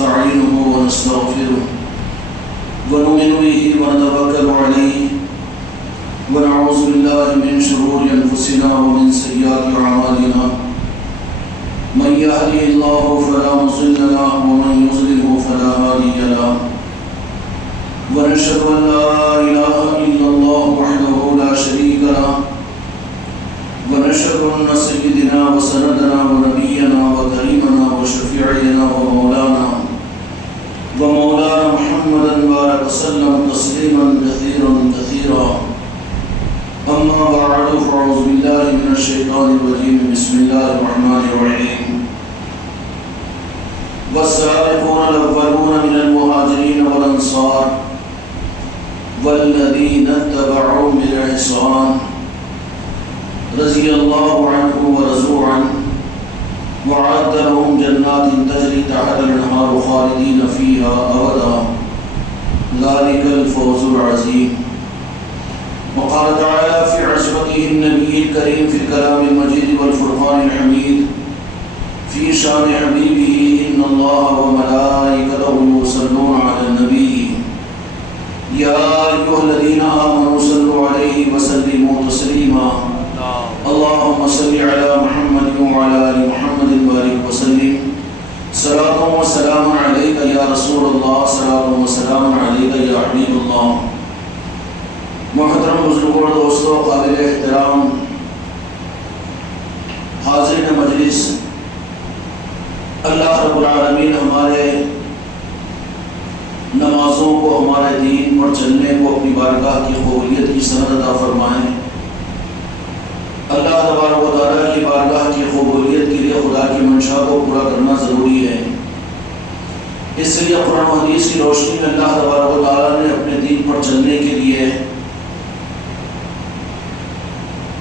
ونستعينه ونستغفره ونؤمن به ونتوكل عليه ونعوذ بالله من شرور أنفسنا ومن سيئات أعمالنا من يهده الله فلا مضل له ومن يضلل فلا هادي له ونشهد أن لا إله إلا الله وحده لا شريك له ونشهد أن سيدنا وسندنا ونبينا وكريمنا وشفيعنا ومولانا محمدا بارك وسلم تسليما كثيرا كثيرا أما بعد فأعوذ بالله من الشيطان الرجيم بسم الله الرحمن الرحيم والسابقون الأولون من المهاجرين والأنصار والذين اتبعوهم بإحسان رضي الله عنهم ورضوا عنه وأعد لهم جنات تجري تحت الأنهار خالدين فيها أبدا ذلك الفوز العظيم. وقال تعالى في عصمته النبي الكريم في الكلام المجيد والفرقان الحميد في شان حبيبه إن الله وملائكته يصلون على النبي يا أيها الذين آمنوا صلوا عليه وسلموا تسليما اللهم صل على محمد وعلى آل محمد وبارك وسلم صلاة وسلام عليك يا رسول الله صلاة وسلام عليك يا حبيب الله. محترم بزرگوں دوستوں قابل احترام حاضرین مجلس، اللہ رب العالمین ہمارے نمازوں کو، ہمارے دین پر چلنے کو اپنی بارگاہ کی قبولیت کی سند عطا فرمائیں. اللہ تبارک و تعالیٰ کی بارگاہ کی قبولیت کے لیے خدا کی منشا کو پورا کرنا ضروری ہے. اس لیے قرآن و حدیث کی روشنی میں اللہ تبارک و تعالیٰ نے اپنے دین پر چلنے کے لیے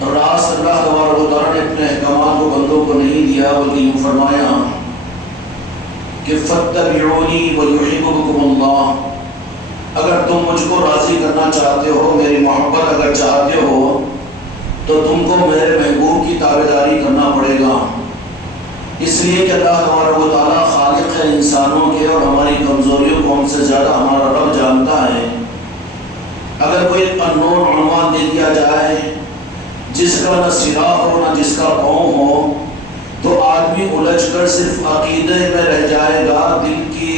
راست اللہ تبارک و تعالیٰ نے اپنے احکامات کو بندوں کو نہیں دیا، بلکہ یوں فرمایا کہ فَاتَّبِعُونِي وَيُحِبُّكُمُ اللَّهُ. اگر تم مجھ کو راضی کرنا چاہتے ہو، میری محبت اگر چاہتے ہو، تو تم کو میرے محبوب کی تابعداری کرنا پڑے گا. اس لیے کہ اللہ تبارک و تعالیٰ خالق ہے انسانوں کے، اور ہماری کمزوریوں کو ہم سے زیادہ ہمارا رب جانتا ہے. اگر کوئی انون عنوان دے دیا جائے جس کا نہ سرا ہو نہ جس کا پاؤں ہو، تو آدمی الجھ کر صرف عقیدے میں رہ جائے گا، دل کی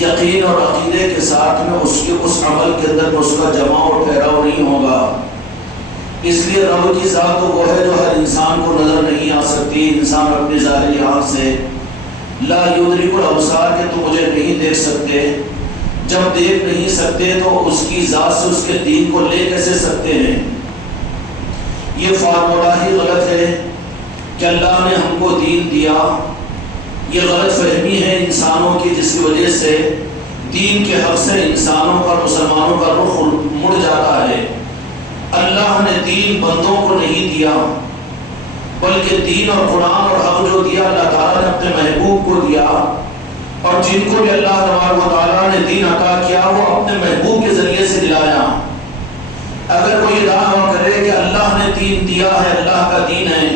یقین اور عقیدے کے ساتھ میں اس عمل کے اندر اس کا جمع اور ٹھہراؤ نہیں ہوگا. اس لیے رب کی ذات تو وہ ہے جو ہر انسان کو نظر نہیں آ سکتی. انسان اپنی ظاہری آنکھ سے لا یدرک الابصار کہ تم مجھے نہیں دیکھ سکتے. جب دیکھ نہیں سکتے تو اس کی ذات سے اس کے دین کو لے کیسے سکتے ہیں؟ یہ فارمولہ ہی غلط ہے کہ اللہ نے ہم کو دین دیا. یہ غلط فہمی ہے انسانوں کی، جس کی وجہ سے دین کے حق سے انسانوں کا، مسلمانوں کا رخ مڑ جاتا ہے. اللہ نے دین بندوں کو نہیں دیا، بلکہ دین اور قرآن اور حق جو دیا اللہ تعالیٰ نے اپنے محبوب کو دیا. اور جن کو بھی اللہ تبارک و تعالیٰ نے دین عطا کیا وہ اپنے محبوب کے ذریعے سے دلایا. اگر کوئی دعویٰ کرے کہ اللہ نے دین دیا ہے، اللہ کا دین ہے،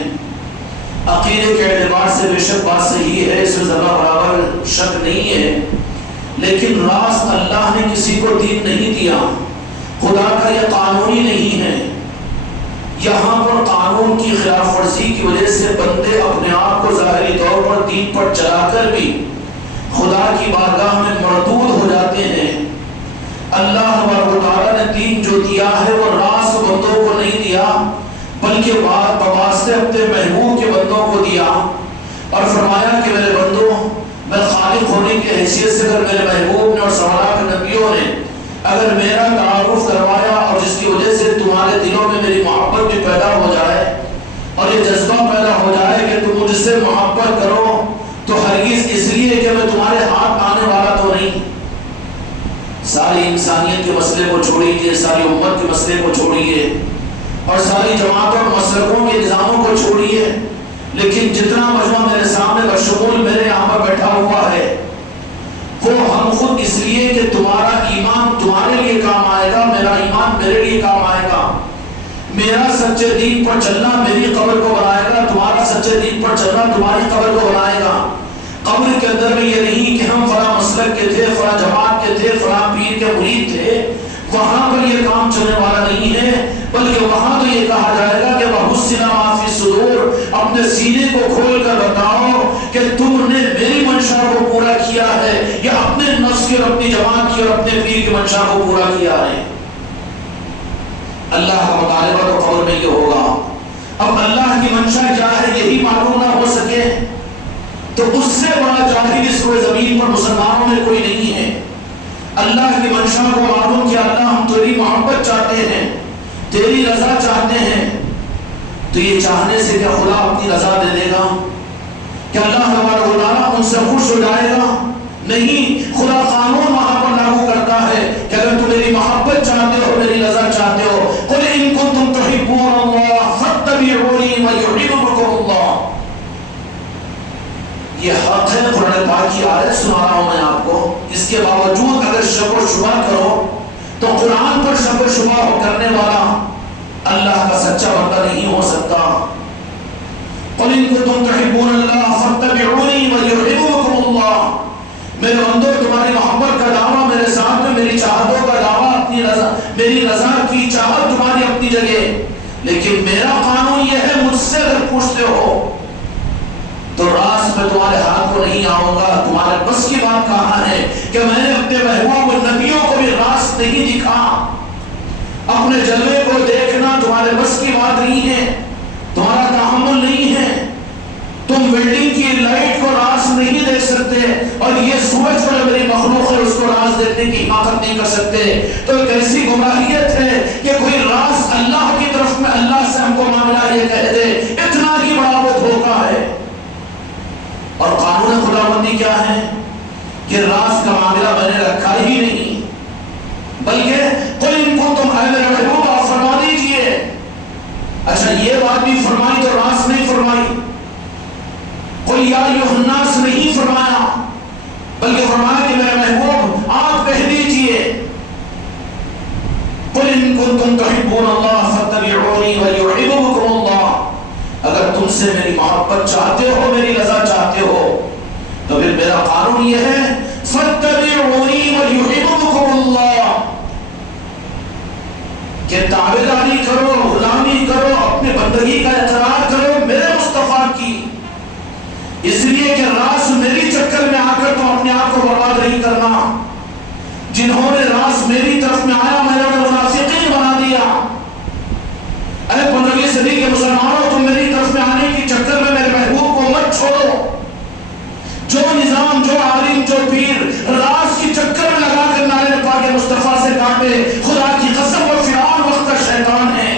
عقیدے کے اعتبار سے بے شک بات صحیح ہے، اس میں ذرہ برابر شک نہیں ہے، لیکن راست اللہ نے کسی کو دین نہیں دیا. خدا کا یہ قانونی نہیں ہے. یہاں پر قانون کی خلاف ورزی کی وجہ سے بندے اپنے آپ کو ظاہری طور پر دین پر چلا کر بھی خدا کی بارگاہ میں مردود ہو جاتے ہیں. اللہ تبارک و تعالیٰ نے دین جو دیا ہے وہ راست بندوں کو نہیں دیا، بلکہ بواسطے اپنے محبوب کے بندوں کو دیا. اور فرمایا کہ میرے بندوں، میں خالق ہونے کی حیثیت سے اگر میرے محبوب نے اور سوالات نبیوں نے اگر میرا تعارف کروایا، اور جس کی وجہ سے تمہارے دلوں میں میری محبت بھی پیدا ہو جائے اور یہ جذبہ پیدا ہو جائے کہ تم مجھ سے محبت کرو، تو ہرگز اس لیے کہ میں تمہارے ہاتھ آنے والا تو نہیں. ساری انسانیت کے مسئلے کو چھوڑیے، ساری امت کے مسئلے کو چھوڑیے، اور ساری جماعتوں اور مسلکوں کے نظاموں کو چھوڑیے، لیکن جتنا مجمع میرے سامنے بشمول میرے یہاں پر بیٹھا ہوا ہے، وہ ہم خود اس لیے کہ تمہارا ایمان تمہارے لیے کام آئے گا، میرا ایمان میرے لیے کام آئے گا. میرا سچے دین پر چلنا میری قبر کو بنائے گا، تمہارا سچے دین پر چلنا تمہاری قبر کو بنائے گا. قبر کے کے اندر میں یہ نہیں کہ ہم فلاں مسلک کے تھے، فلاں جماعت کے تھے، فلاں پیر کے مرید تھے، وہاں پر یہ کام چلنے والا نہیں ہے، بلکہ وہاں تو یہ کہا جائے گا کہ وَحُسِّنَ مَا فِي الصُّدُورِ، اپنے سینے کو کھول کر بتاؤ کہ تم نے میری منشا کو پورا کیا ہے یا اپنے نفس کی اور اپنی جماعت کی اور اپنے پیر کی منشا کو پورا کیا ہے۔ اللہ کا مطالبہ تو قبر میں یہ ہوگا۔ اب اللہ کی منشا کیا ہے یہی معلوم نہ ہو سکے تو اس سے بڑا جاہل اس روئے زمین پر مسلمانوں میں کوئی نہیں ہے۔ اللہ کی منشا کو معلوم کیا اللہ ہم تیری محبت چاہتے ہیں، تیری رضا چاہتے ہیں، تو یہ چاہنے سے کیا خدا اپنی رضا دے دے گا؟ کہ اللہ تبارک و تعالیٰ ان سے خوش ہو جائے گا؟ نہیں، خدا قانون وہاں پر لاگو کرتا ہے کہ اگر تم میری محبت چاہتے ہو، میری رضا چاہتے ہو، قل ان کنتم تحبون اللہ فاتبعونی ویحببکم اللہ۔ یہ حق ہے، قرآن پاک کی آیت سنا رہا ہوں میں آپ کو، اس کے باوجود اگر شک و شبہ کرو تو قرآن پر شک و شبہ کرنے والا اللہ کا سچا بندہ نہیں ہو سکتا۔ قل ان کنتم تحبون اللہ فاتبعونی ویحببکم اللہ۔ میرے بندو تمہاری محبت کا دعویٰ میرے ساتھ میں، میری چاہتوں کا دعویٰ اپنی رضا، میری رضا کی چاہت تمہاری اپنی جگہ، لیکن میرا قانون یہ ہے مجھ سے اگر پوچھتے ہو تو راست میں تمہارے ہاتھ کو نہیں آؤں گا۔ تمہارے بس کی بات کہاں ہے کہ میں نے اپنے محبوب نبیوں کو بھی راست نہیں دکھا؟ اپنے جلوے کو دیکھنا تمہارے بس کی بات نہیں ہے، تمہارا تحمل نہیں ہے۔ تم بلڈنگ کی لائٹ کو راز نہیں دیکھ سکتے اور یہ سورج جو میری مخلوق ہے اس کو راز دیکھنے کی حماقت نہیں کر سکتے، تو ایک ایسی گمراہیت ہے کہ کوئی راز اللہ کی طرف میں اللہ سے ہم کو معاملہ یہ کہہ دے، اتنا ہی بڑا وہ دھوکہ ہے۔ اور قانون خداوندی کیا ہے؟ یہ راز کا معاملہ میں نے رکھا ہی نہیں، بلکہ قل ان کنتم، اے میرے محبوب آپ فرما دیجئے۔ اچھا یہ بات بھی فرمائی تو راز نہیں فرمائی، قل یا ایھا الناس نہیں فرمایا، بلکہ فرمایا کہ میرے محبوب آپ کہہ دیجئے قل ان کنتم تحبون اللہ فاتبعونی ویحببکم اللہ۔ اگر تم سے میری محبت چاہتے ہو، میری رضا چاہتے ہو، تو پھر میرا قانون یہ ہے فاتبعونی ویحببکم اللہ، کہ تابعداری کرو، غلامی کرو، اپنے بندگی کا اقرار کرو میرے مصطفیٰ کی، اس لیے کہ راس میری چکر میں آ کر تو اپنے آپ کو برباد نہیں کرنا۔ جنہوں نے راس میری طرف میں آیا میں نے منافقین بنا دیا۔ اے 15ویں صدی کے مسلمانوں، تم میری طرف میں آنے کی چکر میں میرے محبوب کو مت چھوڑو۔ جو نظام، جو عالم، جو پیر راس کی چکر میں لگا کر نعرے پاک مصطفیٰ سے کاٹے، خدا کی قسم وہ فرعون وقت کا شیطان ہے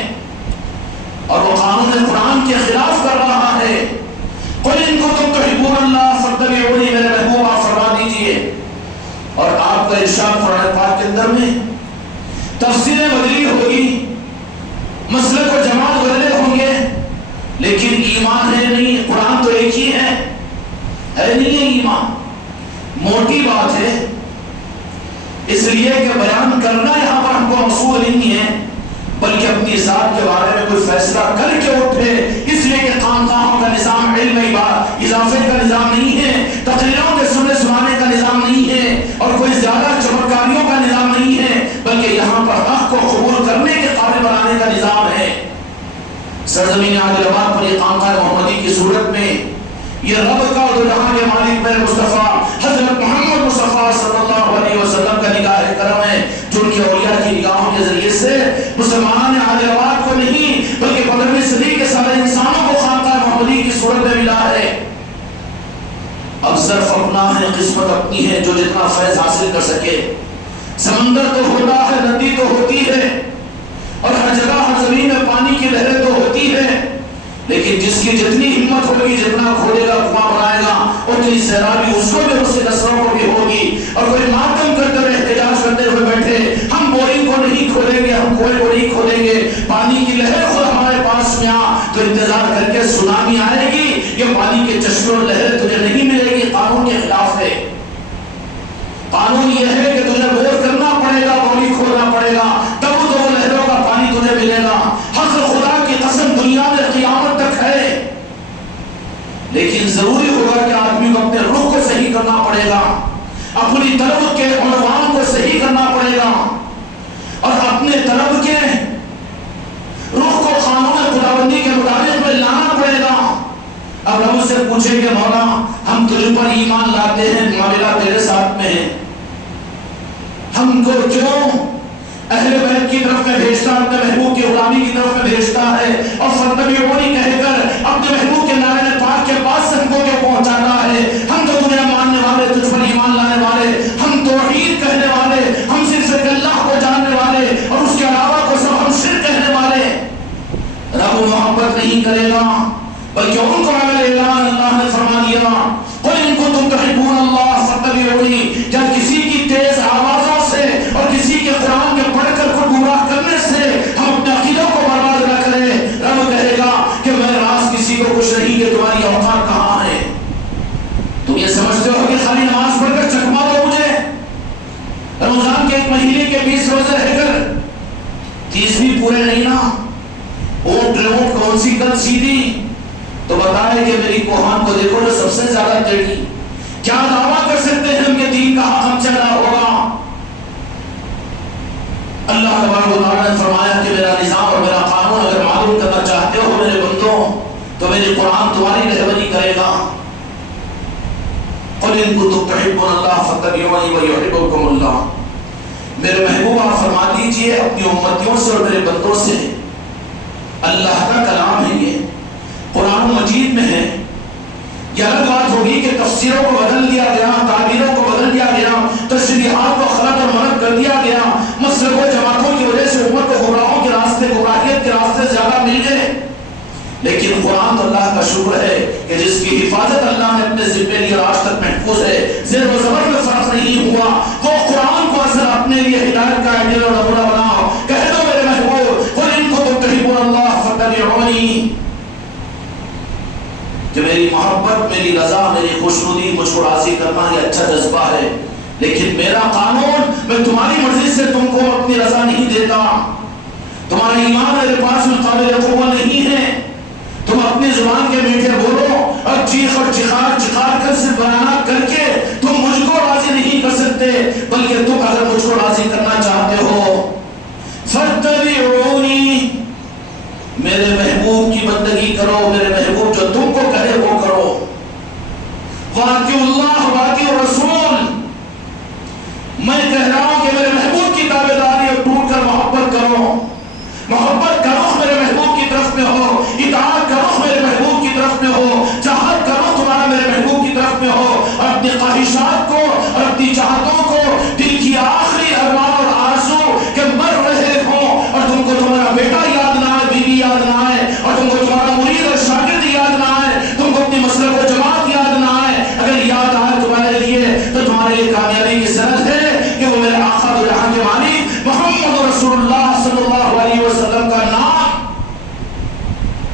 اور وہ قانون قرآن کے خلاف کر رہا ہے۔ قل ان کنتم تحبون اللہ فاتبعونی، میرے محبوب آپ فرما دیجئے۔ اور آپ کا ارشاد قرآن پاک کے اندر میں تفسیریں بدلی ہوگی، مسلک و جماعت بدلے ہوں گے، لیکن ایمان ہے نہیں، قرآن تو ایک ہی ہے نہیں ہے ایمان۔ موٹی بات ہے، اس لیے کہ بیان کرنا یہاں پر ہم کو مقصود نہیں ہے، بلکہ اپنی ذات کے بارے میں کوئی فیصلہ کر کے اٹھے، اس لیے کہ خانقاہوں کا نظام علم اضافے کا نظام نہیں ہے، تقریروں کے سنانے کا نظام نہیں ہے، اور کوئی زیادہ چمتکاریوں کا نظام نہیں ہے، بلکہ یہاں پر حق کو قبول کرنے کے قابل بنانے کا نظام ہے۔ سرزمین عادل آباد پر یہ خانقاہ محمدی کی صورت میں یہ رب کا اور جہاں کے مالک میرے مصطفیٰ حضرت محمد مصطفیٰ صلی اللہ علیہ وسلم کا نگاہ کرم ہے، جو ان کے اولیاء کی نگاہوں کے ذریعے سے مسلمان عادل آباد کو نہیں بلکہ 15ویں صدی کے سارے انسانوں کو خانقاہ محمدی کی صورت میں ملا ہے۔ اب ظرف اپنا ہے، قسمت اپنی ہے، جو جتنا فیض حاصل کر سکے۔ سمندر تو ہوتا ہے، ندی تو ہوتی ہے، اور ہر جگہ ہر زمین میں پانی کی لہریں تو ہوتی ہے، لیکن جس کی جتنی ہمت ہوگی، جتنا کھودے گا، کنواں بنائے گا، اتنی سیلابی اس کو بھی، اس کے نسلوں کو بھی ہوگی۔ اور کوئی ماتم کرتے ہوئے، احتجاج کرتے ہوئے بیٹھے، ہم بورنگ کو نہیں کھودیں گے، ہم کنویں کو نہیں کھودیں گے، پانی کی لہر خود ہمارے پاس میں آ، تو انتظار کر کے سونامی آئے گی، یہ پانی کے چشمے اور لہریں تجھے نہیں ملے گی، قانون کے خلاف ہے۔ قانون یہ ہے کہ تجھے بور کرنا پڑے گا، بوری کھودنا پڑے گا، تب تو وہ لہروں کا پانی تجھے ملے گا۔ حق خدا کی قسم دنیا میں قیامت تک ہے، لیکن ضروری ہوگا کہ آدمی کو اپنے رخ کو صحیح کرنا اپنی طلب کے عنوان کو صحیح کرنا پڑے گا اور اپنے طلب کے روح کو قانون خداوندی کے مطابق میں لانا پڑے گا۔ اب ہم اس سے پوچھیں گے مولا ہم تجھ پر ایمان لاتے ہیں، معاملہ تیرے ساتھ میں ہے، ہم کو کیوں اہل بیت کی طرف میں بھیجتا، اپنے محبوب کی غلامی کی طرف میں بھیجتا ہے، اور فتبعونی کہہ کر اپنے محبوب کے نعرہ پاک کے پاس ہم کو کیوں پہنچاتا ہے؟ ہم تو تجھے ماننے والے، تجھ پر ایمان لانے والے، ہم توحید کہنے والے، ہم صرف اللہ کو جاننے والے اور اس کے علاوہ کو سب ہم شرک کہنے والے۔ رب محبت نہیں کرے گا بلکہ ان کو عمل اعلان اللہ نے فرما دیا، قل ان کنتم تحبون اللہ فاتبعونی، جب کسی کی تیز آوازوں سے اور کسی کے قرآن کے پڑھ کر کو گمراہ کرنے سے ہم اپنے عقیدوں کو برباد نہ کریں، رب کہے گا کہ میں راز کسی کو کچھ نہیں کہ تمہاری اوقات کہاں ہے۔ تم یہ سمجھتے ہو کہ خالی نماز پڑھ کر چکما دو مجھے، رمضان کے ایک مہینے کے 20 روزے رہ کر 30 بھی پورے نہیں نا، اونٹ ریوٹ کون سی کل سیدھی، تو بتائے کہ میری کوہان کو دیکھو جو سب سے زیادہ ٹیڑھی، کیا دعویٰ کر سکتے ہیں کہ دین کا حق ہم سے ادا ہوگا؟ اللہ تبارک و تعالیٰ نے فرمایا کہ میرا نظام اور میرا قانون اگر معلوم کرنا چاہتے ہو میرے بندوں تو میرے قرآن تمہاری رہبری کرے گا۔ قل ان کنتم تحبون اللہ فاتبعونی ویحببکم اللہ، میرے محبوب آپ فرما دیجئے اپنی امتیوں سے اور میرے بندوں سے، اللہ کا کلام ہے، یہ قرآن مجید میں ہے۔ یہ الگ بات ہوگی کہ تفسیروں کو بدل دیا گیا، تعبیروں کو بدل دیا گیا، تشریحات کو خلط اور مرد کر دیا گیا، مسلک و جماعتوں کی وجہ سے امت کو گمراہوں کے راستے، گمراہیت کے راستے زیادہ مل گئے، لیکن قرآن تو اللہ کا شکر ہے کہ جس کی حفاظت اللہ نے اپنے ذمے لی اور آج تک محفوظ ہے، زیر و زبر میں فرق نہیں ہوا۔ وہ قرآن کو اصل اپنے لیے ہدایت کا آئیڈیل اور نمونہ بناؤ، کہہ دو میرے محبوب قل ان کنتم تحبون اللہ فاتبعونی، کہ میری محبت، میری رضا، میری خوشنودی، مجھ کو راضی کرنا یہ اچھا جذبہ ہے، لیکن میرا قانون، میں تمہاری مرضی سے تم کو اپنی رضا نہیں دیتا، تمہارا ایمان میرے پاس میں قابل قبول نہیں ہے، تم اپنی زبان کے میٹھے بولو اور چیخ اور چخار کر صرف بیانات کر کے تم مجھ کو راضی نہیں کر سکتے، بلکہ تم اگر مجھ کو راضی کرنا چاہتے ہو فاتبعونی، میرے محبوب کی بندگی کرو، میرے محبوب جو تم کو کہے وہ کرو، واطیعوا اللہ واطیعوا الرسول، میں کہہ رہا ہوں کہ میرے محبوب کی تابعداری اور ٹوٹ کر محبت کرو، محبت کا رخ میرے محبوب کی طرف میں ہو، اطاعت کا رخ میرے محبوب کی طرف میں ہو، چاہت کا رخ تمہارا میرے محبوب کی طرف میں ہو، اور اپنی خواہشات کو اور اپنی چاہتوں کو، دل کی آخری ارمان اور آرزو کہ مر رہے ہو اور تم کو تمہارا بیٹا یاد نہ آئے، بیوی یاد نہ آئے، اور تم کو تمہارا مرید اور شاگرد یاد نہ آئے، تم کو اپنی مسلک و جماعت یاد نہ آئے، اگر یاد آئے تمہارے لیے تو تمہارے لیے کامیابی کی سند ہے کہ وہ میرے آقا و جہاں کے مالک محمد رسول اللہ صلی اللہ علیہ وسلم کا نام،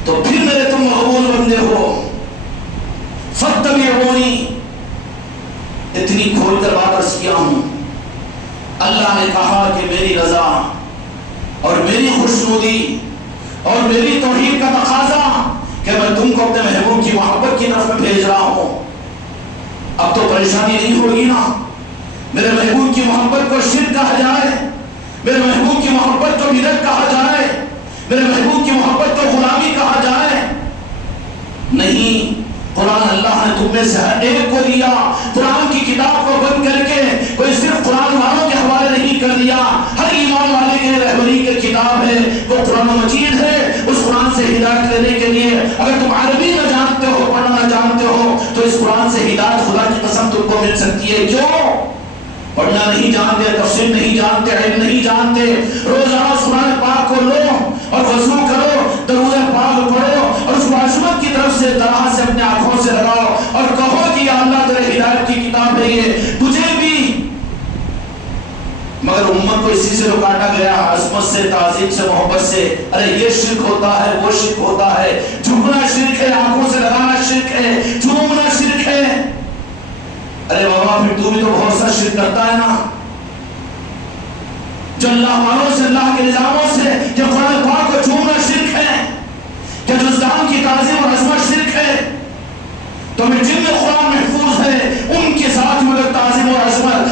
تو پھر میرے تم مقبول بندے ہو، فاتبعونی۔ اتنی کھول کر بات عرض کیا ہوں، اللہ نے کہا کہ میری رضا اور میری خوشنودی اور میری توحید کا تقاضا کہ میں تم کو اپنے محبوب کی محبت کی طرف میں بھیج رہا ہوں، اب تو پریشانی نہیں ہوگی نا؟ میرے محبوب کی محبت کو شرک کہا جائے، میرے محبوب کی محبت کو بدعت کہا جائے، میرے محبوب کی محبت کو غلامی کہا جائے، نہیں، قرآن اللہ نے تم میں سے ہر ایک کو دیا، قرآن کی کتاب کو بند کر کے کوئی صرف قرآن والوں کے حوالے نہیں کر دیا، ہر ایمان والے کے رہبری کی کتاب ہے، وہ قرآن مجید ہے، اس قرآن سے ہدایت لینے کے لیے اگر تم عربی نہ جانتے ہو، پڑھنا نہ جانتے ہو، تو اس قرآن سے ہدایت خدا کی قسم تم کو مل سکتی ہے۔ کیوں؟ پڑھنا نہیں جانتے، تفسیر نہیں جانتے، علم نہیں جانتے، روزانہ قرآن پاک کو لو اور وضو کرو، درود پاک پڑھو اور اس عظمت کی طرف سے طرح سے اپنے آنکھوں سے لگاؤ اور کہو کہ یا اللہ تیرے ہدایت کی کتاب ہے یہ تجھے بھی، مگر امت کو اسی سے کاٹا گیا، عظمت سے، تعظیم سے، محبت سے، ارے یہ شرک ہوتا ہے، وہ شرک ہوتا ہے، جھکنا شرک ہے، آنکھوں سے لگانا شرک ہے، چومنا شرک ہے۔ ارے بابا پھر تو بھی تو بہت سا شرک کرتا ہے نا، جو اللہ والوں سے، اللہ کے نظاموں سے، کہ قرآن پاک کو چومنا شرک ہے، کہ جزدان کی تعظیم اور عظمت شرک ہے، تو ہمیں جن میں قرآن محفوظ ہے ان کے ساتھ مگر تعظیم اور عظمت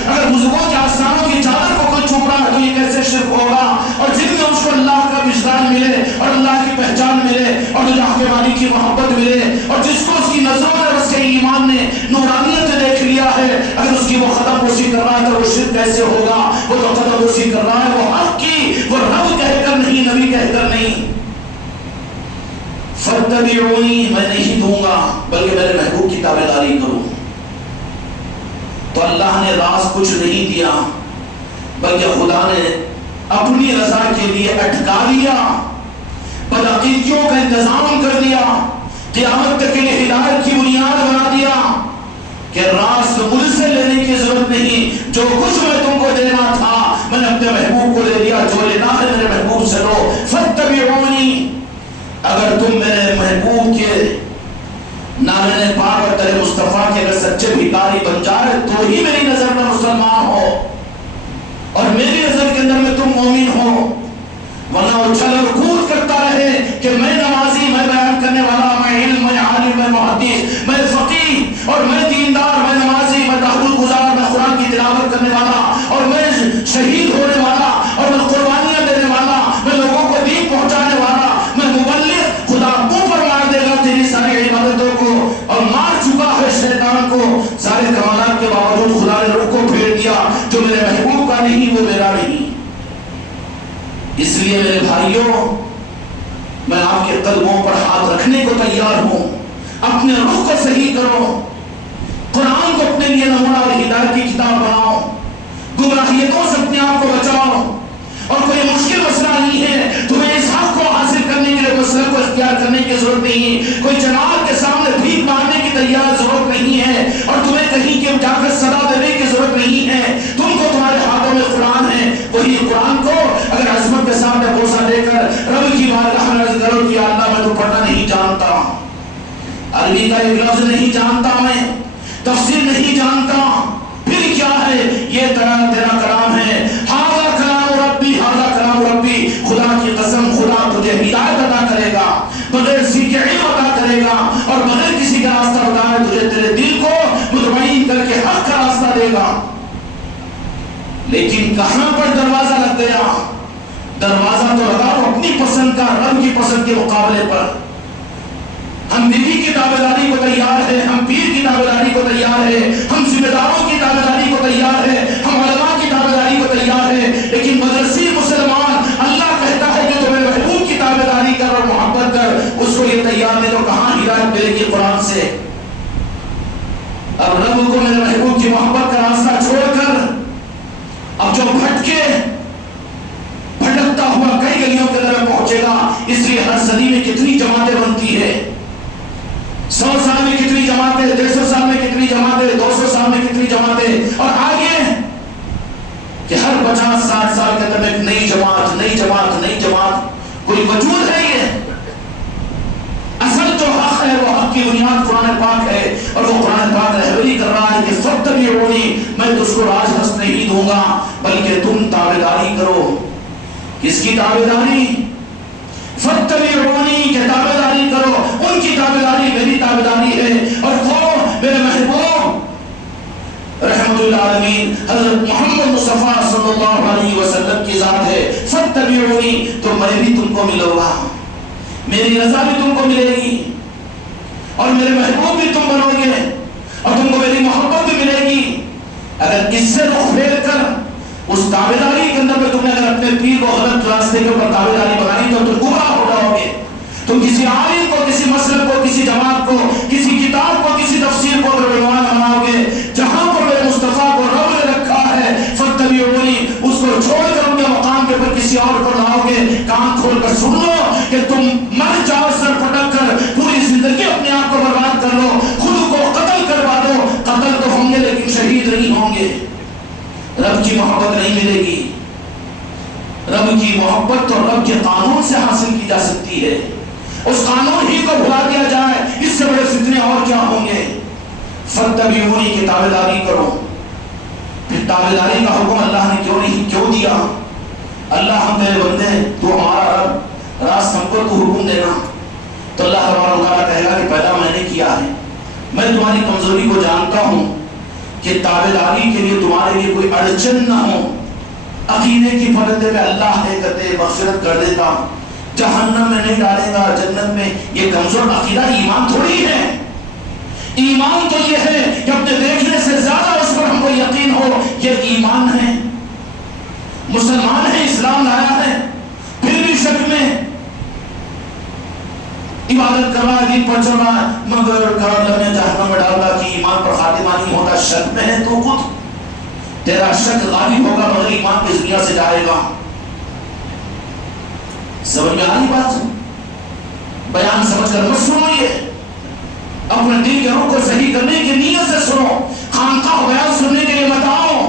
جو قدم رسی کر رہا تھا وہ شرک کیسے ہوگا؟ وہ تو قدم رسی کر رہا ہے وہ حق کی، وہ رب کہہ کر نہیں، نبی کہہ کر نہیں۔ فاتبعونی، میں نہیں دوں گا بلکہ میرے محبوب کی تابعداری کرو۔ تو اللہ نے راز کچھ نہیں دیا بلکہ خدا نے اپنی رضا کے لیے اٹکا لیا، بدعقیدیوں کا انتظام کر دیا، قیامت تک کے لیے ہدایت کی بنیاد بنا دیا کہ راز مجھ سے لینے کی ضرورت نہیں، جو کچھ میں تم کو دینا تھا میں نے اپنے محبوب کو دے دیا، جو لینا ہے میرے محبوب سے لو۔ فاتبعونی، اگر تم میرے محبوب کے نامے پاک اور تیرے مصطفیٰ کے اگر سچے بھکاری بن جائے تو ہی میری نظر میں مسلمان ہو اور میری نظر کے اندر میں تم مومن ہو، ورنہ اچھل اور کود کرتا رہے کہ میں نمازی، میں بیان کرنے والا، میں علم، میں عالم، میں محدث، میں فقیہ اور میں دیندار، میں نمازی، میں تہجد گزار، میں قرآن کی تلاوت کرنے والا اور میں شہید ہونے والا اور میں قربانیاں دینے والا، میں لوگوں کو دین پہنچانے والا، میں مبلغ، خدا منہ پر مار دے گا تیری ساری عبادتوں کو، اور مار چکا ہے شیطان کو۔ سارے کمالات کے باوجود خدا نے رخ کو پھیر دیا، جو میرے محبوب کا نہیں وہ میرا نہیں۔ اس لیے میرے بھائیوں، میں آپ کے قدموں پر ہاتھ رکھنے کو تیار ہوں، اپنے رخ کو صحیح کرو، قرآن کو اپنے لیے نمونہ اور ہدایت کی کتاب بناؤ، گمراہیتوں سے اپنے آپ کو بچاؤ، اور کوئی مشکل مسئلہ نہیں ہے تمہیں اس حق کو حاصل کرنے کے لیے مسئلہ کو اختیار کرنے کی ضرورت نہیں، کوئی جناب کے سامنے بھیک مانگنے کی تیار ضرورت نہیں ہے، اور تمہیں کہیں کے جا کر صدا دینے کی ضرورت نہیں ہے۔ تم کو تمہارے ہاتھوں میں قرآن ہے، وہی قرآن کو اگر عظمت کے سامنے بوسہ دے کر رب کی بارگاہ میں عرض کرو کہ اللہ میں تو پڑھنا نہیں جانتا، عربی کا ایک لفظ نہیں جانتا، میں تفسیر نہیں جانتا، پھر کیا ہے؟ یہ تیرا کلام ہے، ہذا کلام ربی، ہذا کلام ربی۔ خدا کی قسم، خدا تجھے ہدایت عطا کرے گا، بغیر سیکھے علم عطا کرے گا، اور بغیر کسی کا راستہ بتائے تجھے تیرے دل کو مطمئن کر کے حق کا راستہ دے گا۔ لیکن کہاں پر دروازہ لگ گیا؟ دروازہ تو لگاؤ اپنی پسند کا، رب کی پسند کے مقابلے پر۔ ہم بیوی کی تابعداری کو تیار ہے، ہم پیر کی تابعداری کو تیار ہے، ہم ذمہ داروں کی تابعداری کو تیار ہے، ہم علماء کی تابعداری کو تیار ہے، لیکن مدرسی مسلمان اللہ کہتا ہے کہ تمہیں محبوب کی تابعداری کر اور محبت کر، اس کو یہ تیار نہیں تو کہاں ہدایت ملے گی قرآن سے؟ اب رب کو میرے محبوب کی محبت کا راستہ چھوڑ کر اب جو بھٹکتا ہوا کئی گلیوں کے اندر پہنچے گا۔ اس لیے ہر صدی میں کتنی جماعتیں بنتی ہے، 100 سال میں کتنی جماعتیں، 150 سال میں کتنی جماعتیں، 200 سال میں کتنی جماعتیں، اور آگے کہ ہر 50-60 سال کے اندر ایک نئی جماعت، نئی جماعت، نئی جماعت۔ کوئی وجود ہے یہ؟ اصل جو حق ہے وہ حق کی بنیاد قرآن پاک ہے، اور وہ قرآن پاک رہبری کر رہا ہے کہ فاتبعونی، میں تجھ کو راز ہست نہیں دوں گا بلکہ تم تابعداری کرو۔ کس کی تابعداری؟ فاتبعونی کہ تابعداری کرو، ان کی تابعداری میری تابعداری ہے، اور وہ میرے محبوب رحمت العالمین حضرت محمد مصطفیٰ صلی اللہ علیہ وسلم کی ذات ہے۔ فاتبعونی، تو میں بھی تم کو ملوں گا، میری رضا بھی تم کو ملے گی، اور میرے محبوب بھی تم بنو گے، اور تم کو میری محبت بھی ملے گی۔ اگر اس سے رخ پھیر کر اس تابعداری کے اندر میں تم نے اگر اپنے پیر کو غلط راستے کے اوپر تابعداری بنائی تو تم گمراہ ہو جاؤ گے۔ تم کسی عالم کو، کسی مسلک کو، کسی جماعت کو، کسی کتاب کو، کسی تفسیر کو اگر عنوان بناؤ گے، جہاں پر میرے مصطفیٰ کو رب نے رکھا ہے فاتبعونی، اس کو چھوڑ کر ان کے مقام کے اوپر کسی اور کو لاؤ گے، کان کھول کر سن لو کہ تم مر جاؤ سر پٹک کر، پوری زندگی اپنے آپ کو برباد کر لو، خود کو قتل کروا دو، قتل تو ہوں گے لیکن شہید نہیں ہوں گے، رب کی محبت نہیں ملے گی۔ رب کی محبت تو رب کے قانون سے حاصل کی جا سکتی ہے، اس قانون ہی کو بھلا دیا جائے، اس سے بڑے فتنے اور کیا ہوں گے۔ فاتبعونی کی تابعداری کرو۔ پھر تابعداری کا حکم اللہ نے کیوں دیا؟ اللہ ہم تیرے بندے، تو ہمارا رب، راست ہم کو تو حکم دینا۔ تو اللہ تبارک و تعالیٰ کہے گا کہ پیدا میں نے کیا ہے، میں تمہاری کمزوری کو جانتا ہوں کہ تابعداری کے لیے تمہارے لیے کوئی اڑچن نہ ہو۔ عقیدے کی پرندے پہ اللہ ہے کہتے مغفرت کر دیتا، جہنم میں نہیں ڈالے گا، جنت میں۔ یہ کمزور عقیدہ ایمان تھوڑی ہے۔ ایمان تو یہ ہے کہ اپنے دیکھنے سے زیادہ اس پر ہم کو یقین پر چل رہا ہے مگر اللہ نے جہنم میں ڈالا کہ ایمان پر خاتمہ نہیں ہوتا، شک میں ہے تو خود تیرا شک غالب ہوگا مگر ایمان کی دنیا سے جائے گا۔ سمجھ میں آئی بات؟ بیان سمجھ کر مت سنو، یہ اپنے دل کے روح کو صحیح کرنے کی نیت سے سنو، خانقاہ بیان سننے کے لیے مت آؤ۔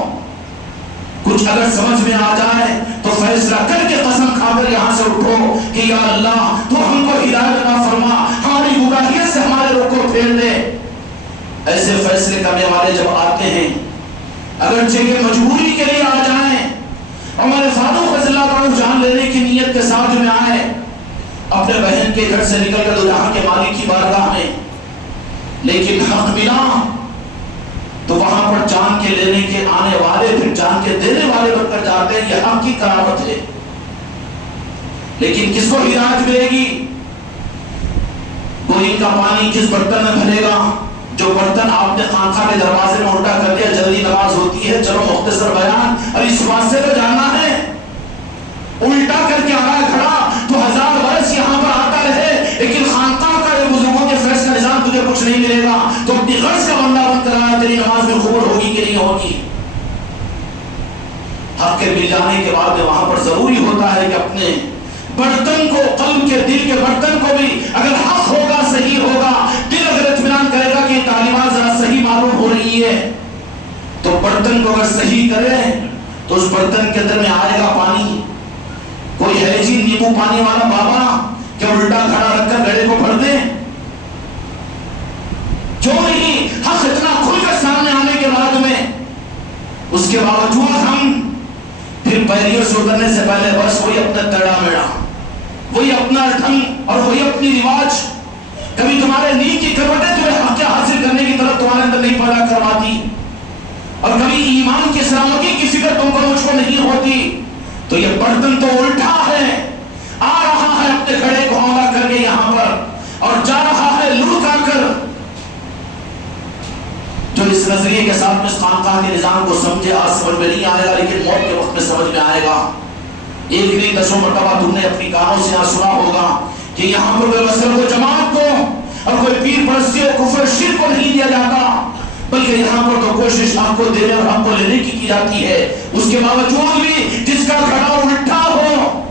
کچھ اگر سمجھ میں آ جائے تو فیصلہ کر کے قسم کھا کر یہاں سے اٹھو کہ یا اللہ تو ہم کو ہدایت عطا فرما، ہماری گمراہیت سے ہمارے روح کو پھیر دے۔ ایسے فیصلے کرنے والے جب آتے ہیں، اگرچہ کہ مجبوری کے لیے آ جائیں، اور میرے فاروق رضی اللہ عنہ جان لینے کی نیت کے ساتھ میں آئے، اپنے بہن کے گھر سے نکل کر دو جہاں کے مالک کی بارگاہ میں، لیکن حق ملا تو وہاں پر جان کے لینے کے آنے والے پھر جان کے دینے والے بن کر جاتے ہیں۔ یہ حق کی کرامت ہے، لیکن کس کو ہدایت ملے گی؟ گوئی کا پانی کس برتن میں بھرے گا؟ جو برتن آپ نے خانقاہ کے دروازے میں الٹا کر دیا، جلدی نماز ہوتی ہے، چلو مختصر بیان، اب اس بات سے تو جاننا ہے، الٹا کر کے آ رہا ہے کھڑا تو 1000 برس یہاں پر آتا رہے، لیکن خانقاہ کا بزرگوں کے فیض کا نظام تجھے کچھ نہیں ملے گا، تو اپنی غرض کا بندہ بن کر آیا، تیری نماز میں قبول ہوگی کہ نہیں ہوگی؟ حق کے مل جانے کے بعد وہاں پر ضروری ہوتا ہے کہ اپنے برتن کو، قلب کے دل کے برتن کو بھی اگر حق ہوگا، صحیح ہوگا، دل اگر اطمینان کرے گا کہ تعلیمات ذرا صحیح معلوم ہو رہی ہے، تو برتن کو اگر صحیح کرے تو اس برتن کے اندر میں آئے گا پانی۔ کوئی ہے جی نیمبو پانی والا بابا کہ الٹا کھڑا رکھ کر گڑے کو بھر دے؟ جو نہیں، حق اتنا کھل کر سامنے آنے کے بعد میں اس کے باوجود ہم پھر پیریوں سے اترنے سے پہلے بس وہی اپنا تڑا میڑا، وہی اپنا ڈھنگ اور وہی اپنی رواج، کبھی تمہارے نیک کی کروٹیں تمہیں حق حاصل کرنے کی طرف تمہارے اندر نہیں پیدا کرواتی، اور کبھی ایمان کی سلامتی کی فکر تم کو مجھ کو نہیں ہوتی، تو یہ برتن تو الٹا ہے، آ رہا ہے اپنے گھڑے کو آگا کر کے یہاں پر، اور جا رہا ہے لڑکا کر۔ جو اس نظریے کے ساتھ اس خانقاہ کے نظام کو سمجھے، آج سمجھ میں نہیں آئے گا لیکن موت کے وقت میں سمجھ میں آئے گا۔ ایک نہیں 10 مرتبہ تم نے اپنی کانوں سے سنا ہوگا کہ یہاں پر کوئی مسلم کو، جماعت کو اور کوئی پیر پرستی اور کفر شرک کو نہیں دیا جاتا، بلکہ یہاں پر تو کوشش حق کو دینے اور حق کو لینے کی جاتی ہے۔ اس کے باوجود بھی جس کا گھڑا الٹا ہو،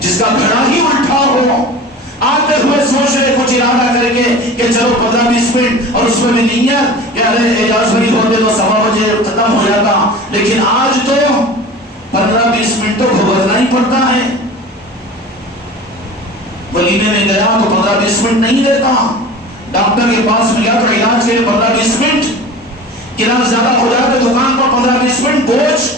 جس کا گھڑا ہی الٹا ہو، آتے ہوئے سوچ رہے کچھ ارادہ کر کے کہ چلو 15-20 منٹ، اور اس میں بھی نیت کہ ارے اعجاز بھری ہوتے تو 1:15 بجے ختم ہو جاتا، لیکن آج تو 15-20 منٹ تو بھگتنا ہی پڑتا ہے۔ ولیمے میں گیا تو 15-20 منٹ نہیں دیتا، ڈاکٹر کے پاس میں گیا تو علاج کے لیے 15-20 منٹ، علاج زیادہ ہو جاتا ہے دکان پر 15-20 منٹ بوجھ،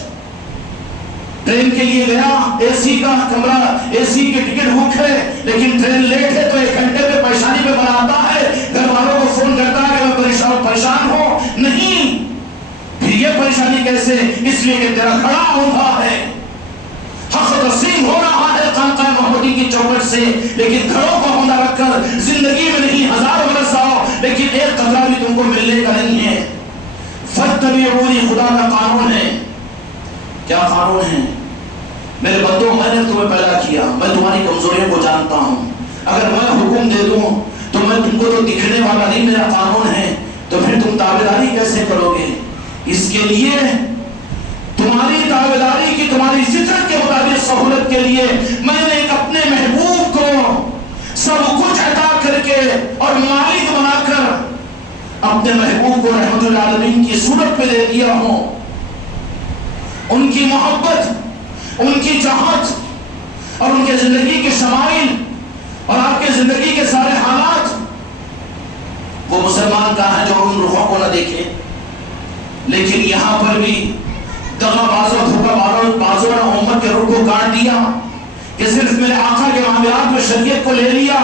ٹرین کے لیے گیا، اے سی کا کمرہ، اے سی کی ٹکٹ بک ہے لیکن ٹرین لیٹ ہے تو 1 گھنٹے پہ پریشانی پہ بناتا ہے، گھر والوں کو فون کرتا ہے کہ میں پریشان ہوں، نہیں، پھر یہ پریشانی کیسے؟ اس لیے کہ تیرا کھڑا ہوتا ہے، حق تسلیم ہو رہا ہے خانقاہ محمدی کی چوکٹ سے، لیکن گھروں کو ہونا رکھ کر زندگی میں نہیں 1000 برس آؤ لیکن ایک قطرہ بھی تم کو ملنے کا نہیں ہے۔ فاتبعونی، خدا کا قانون ہے۔ کیا قانون ہے؟ میرے بندوں، میں نے تمہیں پیدا کیا، میں تمہاری کمزوریوں کو جانتا ہوں، اگر میں حکم دے دوں تو میں تم کو تو دکھنے والا نہیں، میرا قانون ہے، تو پھر تم تابعداری کیسے کرو گے؟ اس کے لیے تمہاری تابعداری کی، تمہاری فطرت کے مطابق سہولت کے لیے میں نے ایک اپنے محبوب کو سب کچھ عطا کر کے اور مالک بنا کر اپنے محبوب کو رحمت العالمین کی صورت میں دے دیا ہوں۔ ان کی محبت، ان کی چاہت اور ان کے زندگی کے شمائل اور آپ کے زندگی کے سارے حالات، وہ مسلمان کا ہے جو ان روحوں کو نہ دیکھے، لیکن یہاں پر بھی دغا بازوں دھوکہ بازوں نے امت کے روح کو کاٹ دیا کہ صرف میرے آقا کے معاملات میں شریعت کو لے لیا،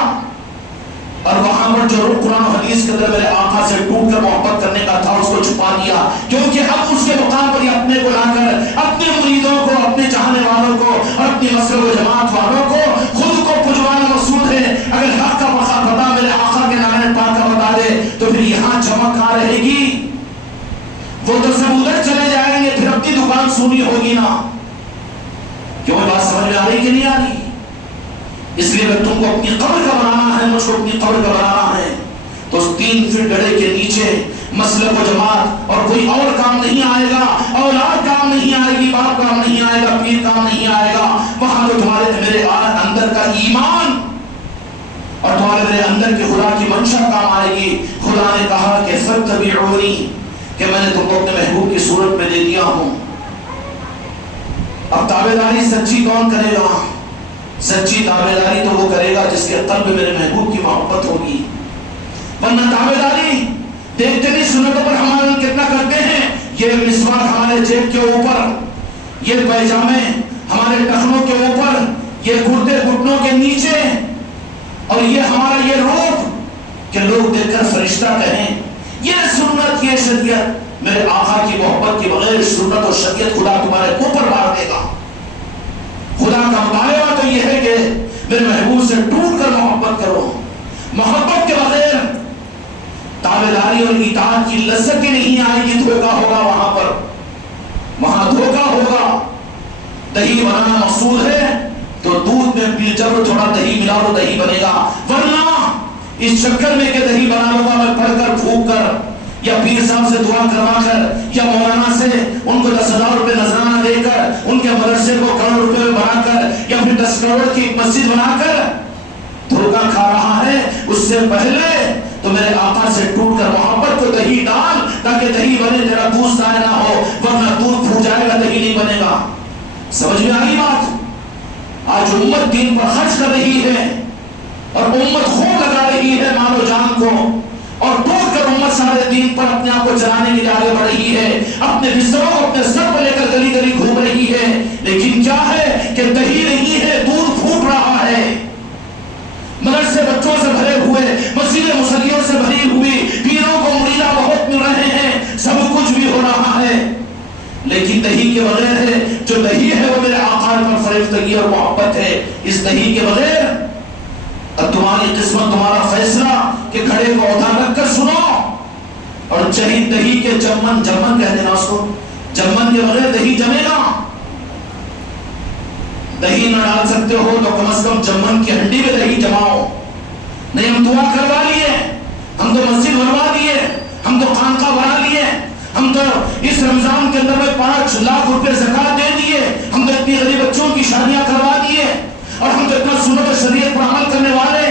اور وہاں پر جو روح قرآن و حدیث کے اندر میرے آقا سے ٹوٹ کر محبت کرنے کا تھا اس کو چھپا دیا، کیونکہ اب اس کے مقام پر یہ اپنے کو لا کر اپنے مریدوں کو، اپنے چاہنے والوں کو اور اپنی مسلک و جماعت والوں کو خود کو پجوانا مقصود ہے۔ اگر حق کا پتا میرے آقا کے نام پاک کا بتا دے تو پھر یہاں چمک کہاں رہے گی؟ وہ تو سب ادھر چلے جائیں گے، پھر اپنی دکان سونی ہوگی نا۔ کیوں بات سمجھ میں آ رہی کہ نہیں آ رہی؟ اس لیے اگر تم کو اپنی قبر کا بنانا ہے، مجھ کو اپنی قبر کا بنانا ہے، تو اس 3 فٹ گڑھے کے نیچے مسلک و جماعت اور کوئی اور کام نہیں آئے گا، اولاد کام نہیں آئے گی، باپ کام نہیں آئے گا، پیر کام نہیں آئے گا. وہاں تو تمہارے میرے اندر کا ایمان اور تمہارے میرے اندر کے خدا کی منشا کام آئے گی. خدا نے کہا کہ فاتبعونی، کہ میں نے تم کو اپنے محبوب کی صورت میں دے دیا ہوں. اب تابعداری سچی کون کرے گا؟ سچی تابعداری تو وہ کرے گا جس کے قلب میں میرے محبوب کی محبت ہوگی. ورنہ تابعداری دیکھتے نہیں سنتوں پر ہمارے کتنا کرتے ہیں. یہ مسواک ہمارے جیب کے اوپر، یہ پیجامے ہمارے ٹخنوں کے اوپر، یہ کرتے گھٹنوں کے نیچے، اور یہ ہمارا یہ روپ کہ لوگ دیکھ کر فرشتہ کہیں. یہ سنت، یہ شریعت. میرے آقا کی محبت کے بغیر سنت اور شریعت خدا تمہارے اوپر مار دے گا. خدا کا مطالبہ تو یہ ہے کہ میرے محبوب سے ٹوٹ کر محبت کرو. محبت کے بغیر تابعداری اور اطاعت کی لذت ہی نہیں آئے گی. دھوکا ہوگا وہاں پر، وہاں دھوکا ہوگا. دہی بنانا مقصود ہے تو دودھ میں جب تھوڑا دہی ملا تو دہی بنے گا. ورنہ اس چکر میں کہ دہی بنا لوں گا میں پڑھ کر پھونک کر، یا پیر صاحب سے دعا کروا کر، یا مولانا سے ان کو 10,000 روپے نذرانہ دے کر، ان کے مدرسے کو کروڑ روپے میں بنا کر، یا پھر 10 کروڑ کی مسجد بنا کر دھوکا کھا رہا ہے. اس سے پہلے تو میرے آقا سے ٹوٹ کر محبت کو دہی ڈال تاکہ دہی بنے، تیرا دودھ ضائع نہ ہو، ورنہ دودھ پھوٹ جائے گا، دہی نہیں بنے گا. سمجھ میں آئی بات؟ آج امت دین پر خرچ کر رہی ہے اور امت خون لگا رہی ہے مال و جان کو، اور ٹوٹ کر امت سارے دین پر اپنے آپ کو چلانے کے لیے آگے بڑھ رہی ہے. اپنے بستروں کو اپنے سر پر لے کر گلی گلی گھوم رہی ہے. لیکن کیا ہے کہ دہی نہیں ہے، دودھ پھوٹ رہا ہے. مدرسے بچوں سے بھرے ہوئے، مسجدیں مصلیوں سے بھری ہوئی، پیروں کو مریداں بہت مل رہے ہیں، سب کچھ بھی ہو رہا ہے، لیکن دہی کے بغیر ہے. جو دہی ہے وہ میرے آقا پر فریفتگی اور محبت ہے. اس دہی کے بغیر اب تمہاری قسمت، تمہارا فیصلہ کہ گھڑے کو اٹھا رکھ کر سنو. اور چہی دہی کے جمن، جمن کہتے ہیں اس کو، جمن کے بغیر دہی جمے گا. دہی نہ ڈال سکتے ہو تو کم از کم جمن کی ہنڈی میں دہی جماؤ. نہیں ہم دعا کروا لیے، ہم تو مسجد بنوا دیے، ہم تو خانقاہ بنا لیے، ہم تو اس رمضان کے اندر میں 5 لاکھ روپے زکات دے دیے، ہم تو اتنی غریب بچوں کی شادیاں کروا دیے، اور ہم تو اتنا سنت و شریعت پر عمل کرنے والے،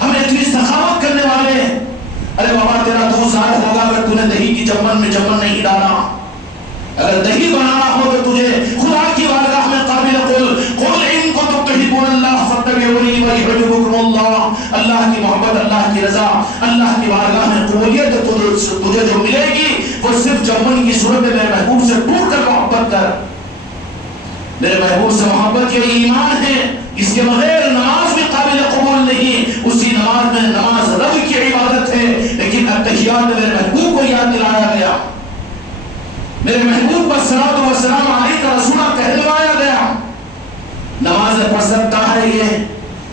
ہم اتنی سخاوت کرنے والے. ارے بابا تیرا دودھ ضائع ہوگا اگر تو نے دہی کی جمن میں جمن نہیں ڈالا. اگر دہی بنانا ہو تو تجھے خدا کی بارگاہ میں قابل قل ان کنتم تحبون اللہ فاتبعونی یحببکم اللہ. اللہ کی محبت، اللہ کی رضا، اللہ کی بارگاہ میں قبولیت تجھے جو ملے گی وہ صرف جمن کی صورت میں میرے محبوب سے ٹوٹ کر محبت کر. میرے محبوب سے محبت یہ ایمان ہے، اس کے بغیر نماز بھی قابل قبول نہیں. اسی نماز میں، نماز رب کی عبادت ہے، لیکن التحیات میں میرے محبوب کو یاد دلایا گیا، میرے محبوب پر صلاۃ و سلام علیہ کا رسولہ کہلوایا گیا. نماز پڑھ سکتا ہے یہ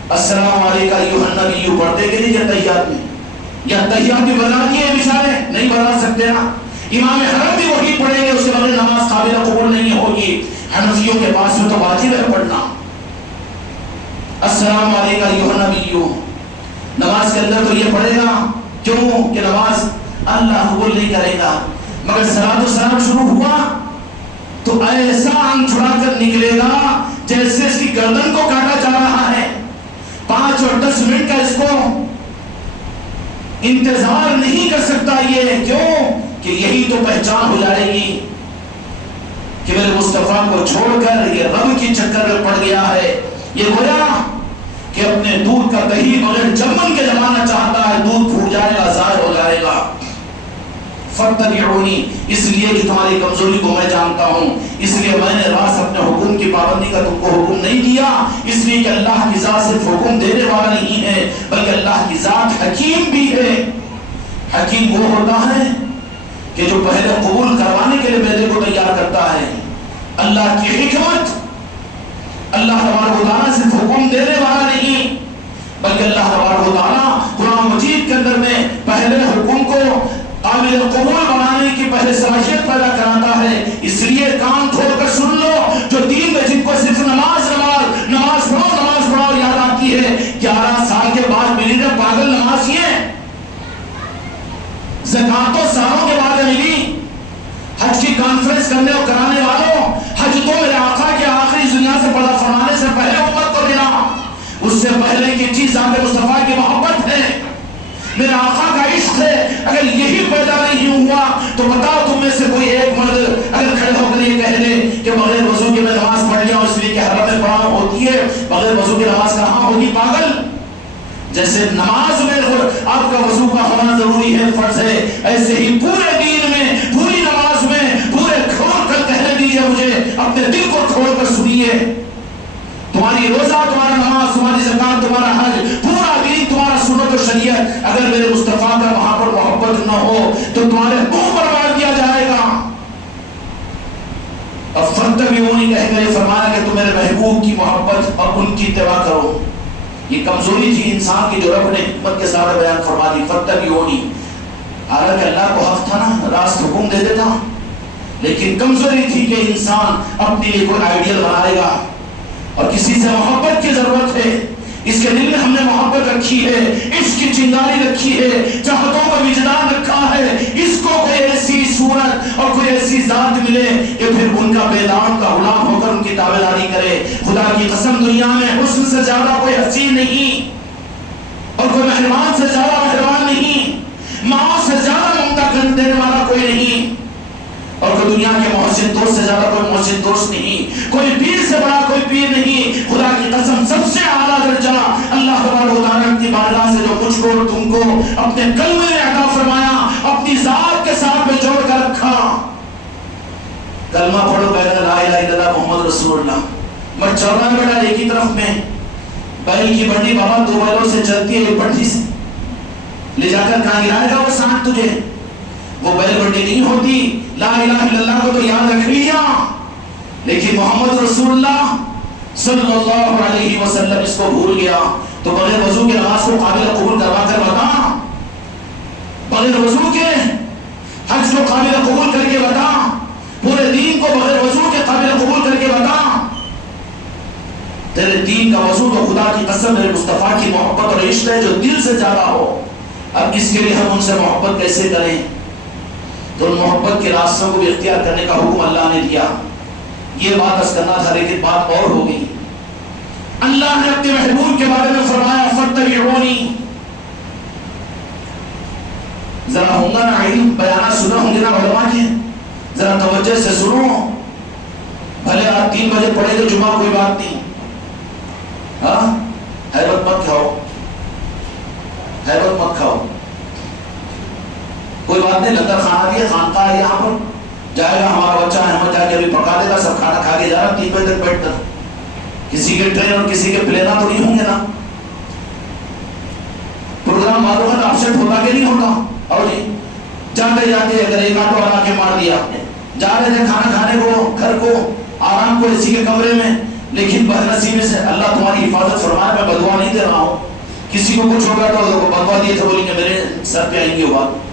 السلام علیکم ایھا النبی پڑھتے کہ نہیں تحیات میں؟ یا تحیات بھی بنا دیے بیچارے، نہیں بنا سکتے نا. امام حرم بھی وہی پڑھیں گے، اس کے بغیر نماز قابل قبول نہیں ہوگی. حنفیوں کے پاس میں تو واجب ہے پڑھنا السلام علیکم ایھا النبی. نماز کے اندر تو یہ پڑھے گا، کیوں کہ نماز اللہ قبول نہیں کرے گا. مگر صلاۃ و سلام شروع ہوا تو ایسا انگ چھڑا کر نکلے گا جیسے اس کی گردن کو کاٹا جا رہا ہے. 5 اور 10 منٹ کا اس کو انتظار نہیں کر سکتا. یہ کیوں کہ یہی تو پہچان ہو جائے گی کہ میرے مصطفیٰ کو چھوڑ کر یہ رب کی چکر میں پڑ گیا ہے. یہ گویا کہ اپنے دودھ کا دہی بغیر جمن کے جمانا چاہتا ہے. دودھ پھوٹ جائے گا، ضائع ہو جائے گا. فاتبعونی، اس لیے کہ تمہاری کمزوری کو میں جانتا ہوں، اس لیے میں نے راست اپنے حکم کی پابندی کا تم کو حکم نہیں دیا. اس لیے کہ اللہ کی ذات صرف حکم دینے والا نہیں ہے بلکہ اللہ کی ذات حکیم بھی ہے. حکیم وہ ہوتا ہے کہ جو پہلے قبول کروانے کے لیے بیٹے کو تیار کرتا ہے. اللہ کی حکمت، اللہ تبارک و تعالیٰ صرف حکم دینے والا نہیں بلکہ اللہ تبارک و تعالیٰ قرآن مجید کے اندر میں پہلے حکم کو قابل قبول بنانے کی پہلے صلاحیت پیدا کراتا ہے. اس لیے کان کھول کر سن لو جو دین میں جن کو صرف نماز پڑھو یاد آتی ہے، زکات تو سالوں کے بعد ملی. حج کی کانفرنس کرنے اور کرانے والوں، حج تو میرے آقا کے آخری دنیا سے پردہ فرمانے سے پہلے امت کو ملا. اس سے پہلے کی چیز ذات مصطفیٰ کی محبت ہے، میرے آقا کا عشق ہے. اگر یہی پیدا نہیں ہوا تو بتاؤ تم میں سے کوئی ایک مرد اگر کھڑے ہو کر یہ کہہ لے کہ بغیر وضو کے میں نماز پڑھ جاؤں اس لیے کہ حرم میں پڑھا ہوتی ہے، بغیر وضو کے نماز کہاں ہوگی؟ پاگل. جیسے نماز میں آپ کا وضو کا ہونا ضروری ہے، فرض ہے، ایسے ہی پورے دین میں، پوری نماز میں پورے کھول کر کہنے دیجئے مجھے، اپنے دل کو کھول کر سنیے. تمہاری روزہ، تمہارا نماز، تمہاری زکات، تمہارا حج، پورا دین تمہارا سنت و شریعت اگر میرے مصطفیٰ کا وہاں پر محبت نہ ہو تو تمہارے منہ پر مار دیا جائے گا. اب فَاتَّبِعُونِی کہہ کر یہ فرمایا کہ تم میرے محبوب کی محبت اور ان کی اتباع کرو. یہ کمزوری تھی انسان کی جو رب نے حکمت کے ساتھ بیان فرما دی. فَاتَّبِعُونِی، حالانکہ اللہ کو حق تھا نا، راست حکم دے دیتا، لیکن کمزوری تھی کہ انسان اپنے لیے کوئی آئیڈیل بنائے گا اور کسی سے محبت کی ضرورت ہے. اس کے دل میں ہم نے محبت رکھی ہے، عشق کی چنگاری رکھی ہے، چاہتوں کا وجدان رکھا ہے. اس کو کوئی ایسی صورت اور کوئی ایسی ذات ملے کہ پھر ان کا بیدان کا غلام ہو کر ان کی تابعداری کرے. خدا کی قسم دنیا میں حسن سے زیادہ کوئی حسین نہیں اور کوئی مہربان سے زیادہ مہربان نہیں، ماں سے زیادہ ممتا دینے والا کوئی نہیں، اور کوئی دنیا کے محسن دوست سے زیادہ کوئی محسن دوست نہیں، کوئی پیر سے بڑا کوئی پیر نہیں. خدا کی قسم سب سے اعلیٰ درجہ اللہ تبارک و تعالیٰ کی بارگاہ سے جو مجھ کو اور تم کو اپنے کلمے میں عطا فرمایا، اپنی ذات کے ساتھ میں جوڑ کر رکھا. کلمہ پڑھو پہلے لا الہ الا اللہ محمد رسول اللہ. مت چل رہا ہے بیٹا ایک ہی طرف میں، بیل کی بنڈی بابا دو بیلوں سے چلتی ہے، ایک بنڈی سے لے جا کر کہاں گرائے گا وہ سانپ تجھے؟ وہ بیل بنڈی نہیں ہوتی. لا الہ الا اللہ کو تو یاد رکھ لیا، لیکن محمد رسول اللہ صلی اللہ علیہ وسلم اس کو بھول گیا. تو بغیر وضو کے نماز کو قابل قبول کروا کر بتا، بغیر وضو کے حج کو قابل قبول کر کے بتا، پورے دین کو بغیر وضو کے قابل قبول کر کے بتا. تیرے دین کا وضو تو خدا کی قسم میرے مصطفیٰ کی محبت اور عشق ہے جو دل سے زیادہ ہو. اب اس کے لیے ہم ان سے محبت کیسے کریں؟ تو محبت کے راستوں کو بھی اختیار کرنے کا حکم اللہ نے دیا. یہ بات اس کرنا تھا لیکن بات اور ہو گئی. اللہ نے اپنے محبوب کے بارے میں فرمایا فَاتَّبِعُونِی. ذرا ہوں گا نا علم بیانات سنا ہوں گے نا علماء کے، ذرا توجہ سے سنو. بھلے آپ 3 بجے پڑھے گے جمعہ کوئی بات نہیں، ہاں حیرت مت کھاؤ، حیرت مت کھاؤ، کوئی بات نہیں. لنگر کھانا بھی ہے، خانقاہ ہے یہاں پر، جائے گا ہمارا بچہ احمد جا کے ابھی پکا دے گا، سب کھانا کھا کے جا رہا 3 بجے تک بیٹھ کر. کسی کے ٹرین اور کسی کے پلینا تو نہیں ہوں گے نا. پروگرام معلوم ہے اپسیٹ ہوتا کہ نہیں ہوتا. اور جی جاتے جاتے اگر ایک آٹو والا کے مار دیا، جا رہے تھے کھانا کھانے کو، گھر کو، آرام کو، اسی کے کمرے میں، لیکن بدنصیبی سے اللہ تمہاری حفاظت فرمائے. میں بدعا نہیں دے رہا ہوں، کسی کو کچھ ہوگا تو بدعا دیے تھے بولیں گے میرے سر پہ آئیں گے وہ بات.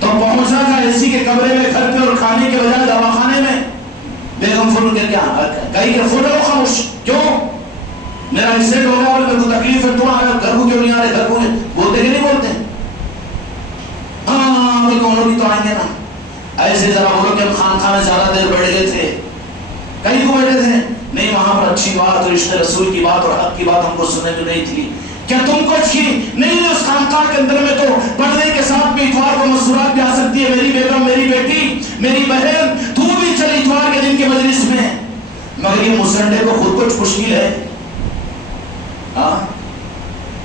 تو پہنچا تھا اسی کے کمرے میں، گھر پہ، اور کھانے کے بجائے دواخانے میں. بیگم فون کر کیا کہیں کہ فوٹو خاموش، کیوں میرا ایکسیڈنٹ ہو گیا اور میرے کو تکلیف ہے، تم گھر کو کیوں نہیں آ رہے؟ گھر کو بولتے کہ نہیں بولتے؟ ہاں انہوں بھی تو آئیں گے نا. ایسے ذرا بولو کہ ہم خانقاہ میں زیادہ دیر بیٹھ گئے تھے. کہیں کو بیٹھے تھے؟ نہیں، وہاں پر اچھی بات اور عشق رسول کی بات اور حق کی بات ہم کو سننے میں نہیں تھی. کیا تم کو اچھی نہیں؟ اس خانقاہ کے اندر میں تو پردے کے ساتھ بھی اتوار کو مسورات بھی آ سکتی ہے. میری بیگم، میری بیٹی، میری بہن، تو بھی چل اتوار کے دن کے مجلس میں. مگر یہ مسنڈے کو خود کچھ مشکل ہے. ہاں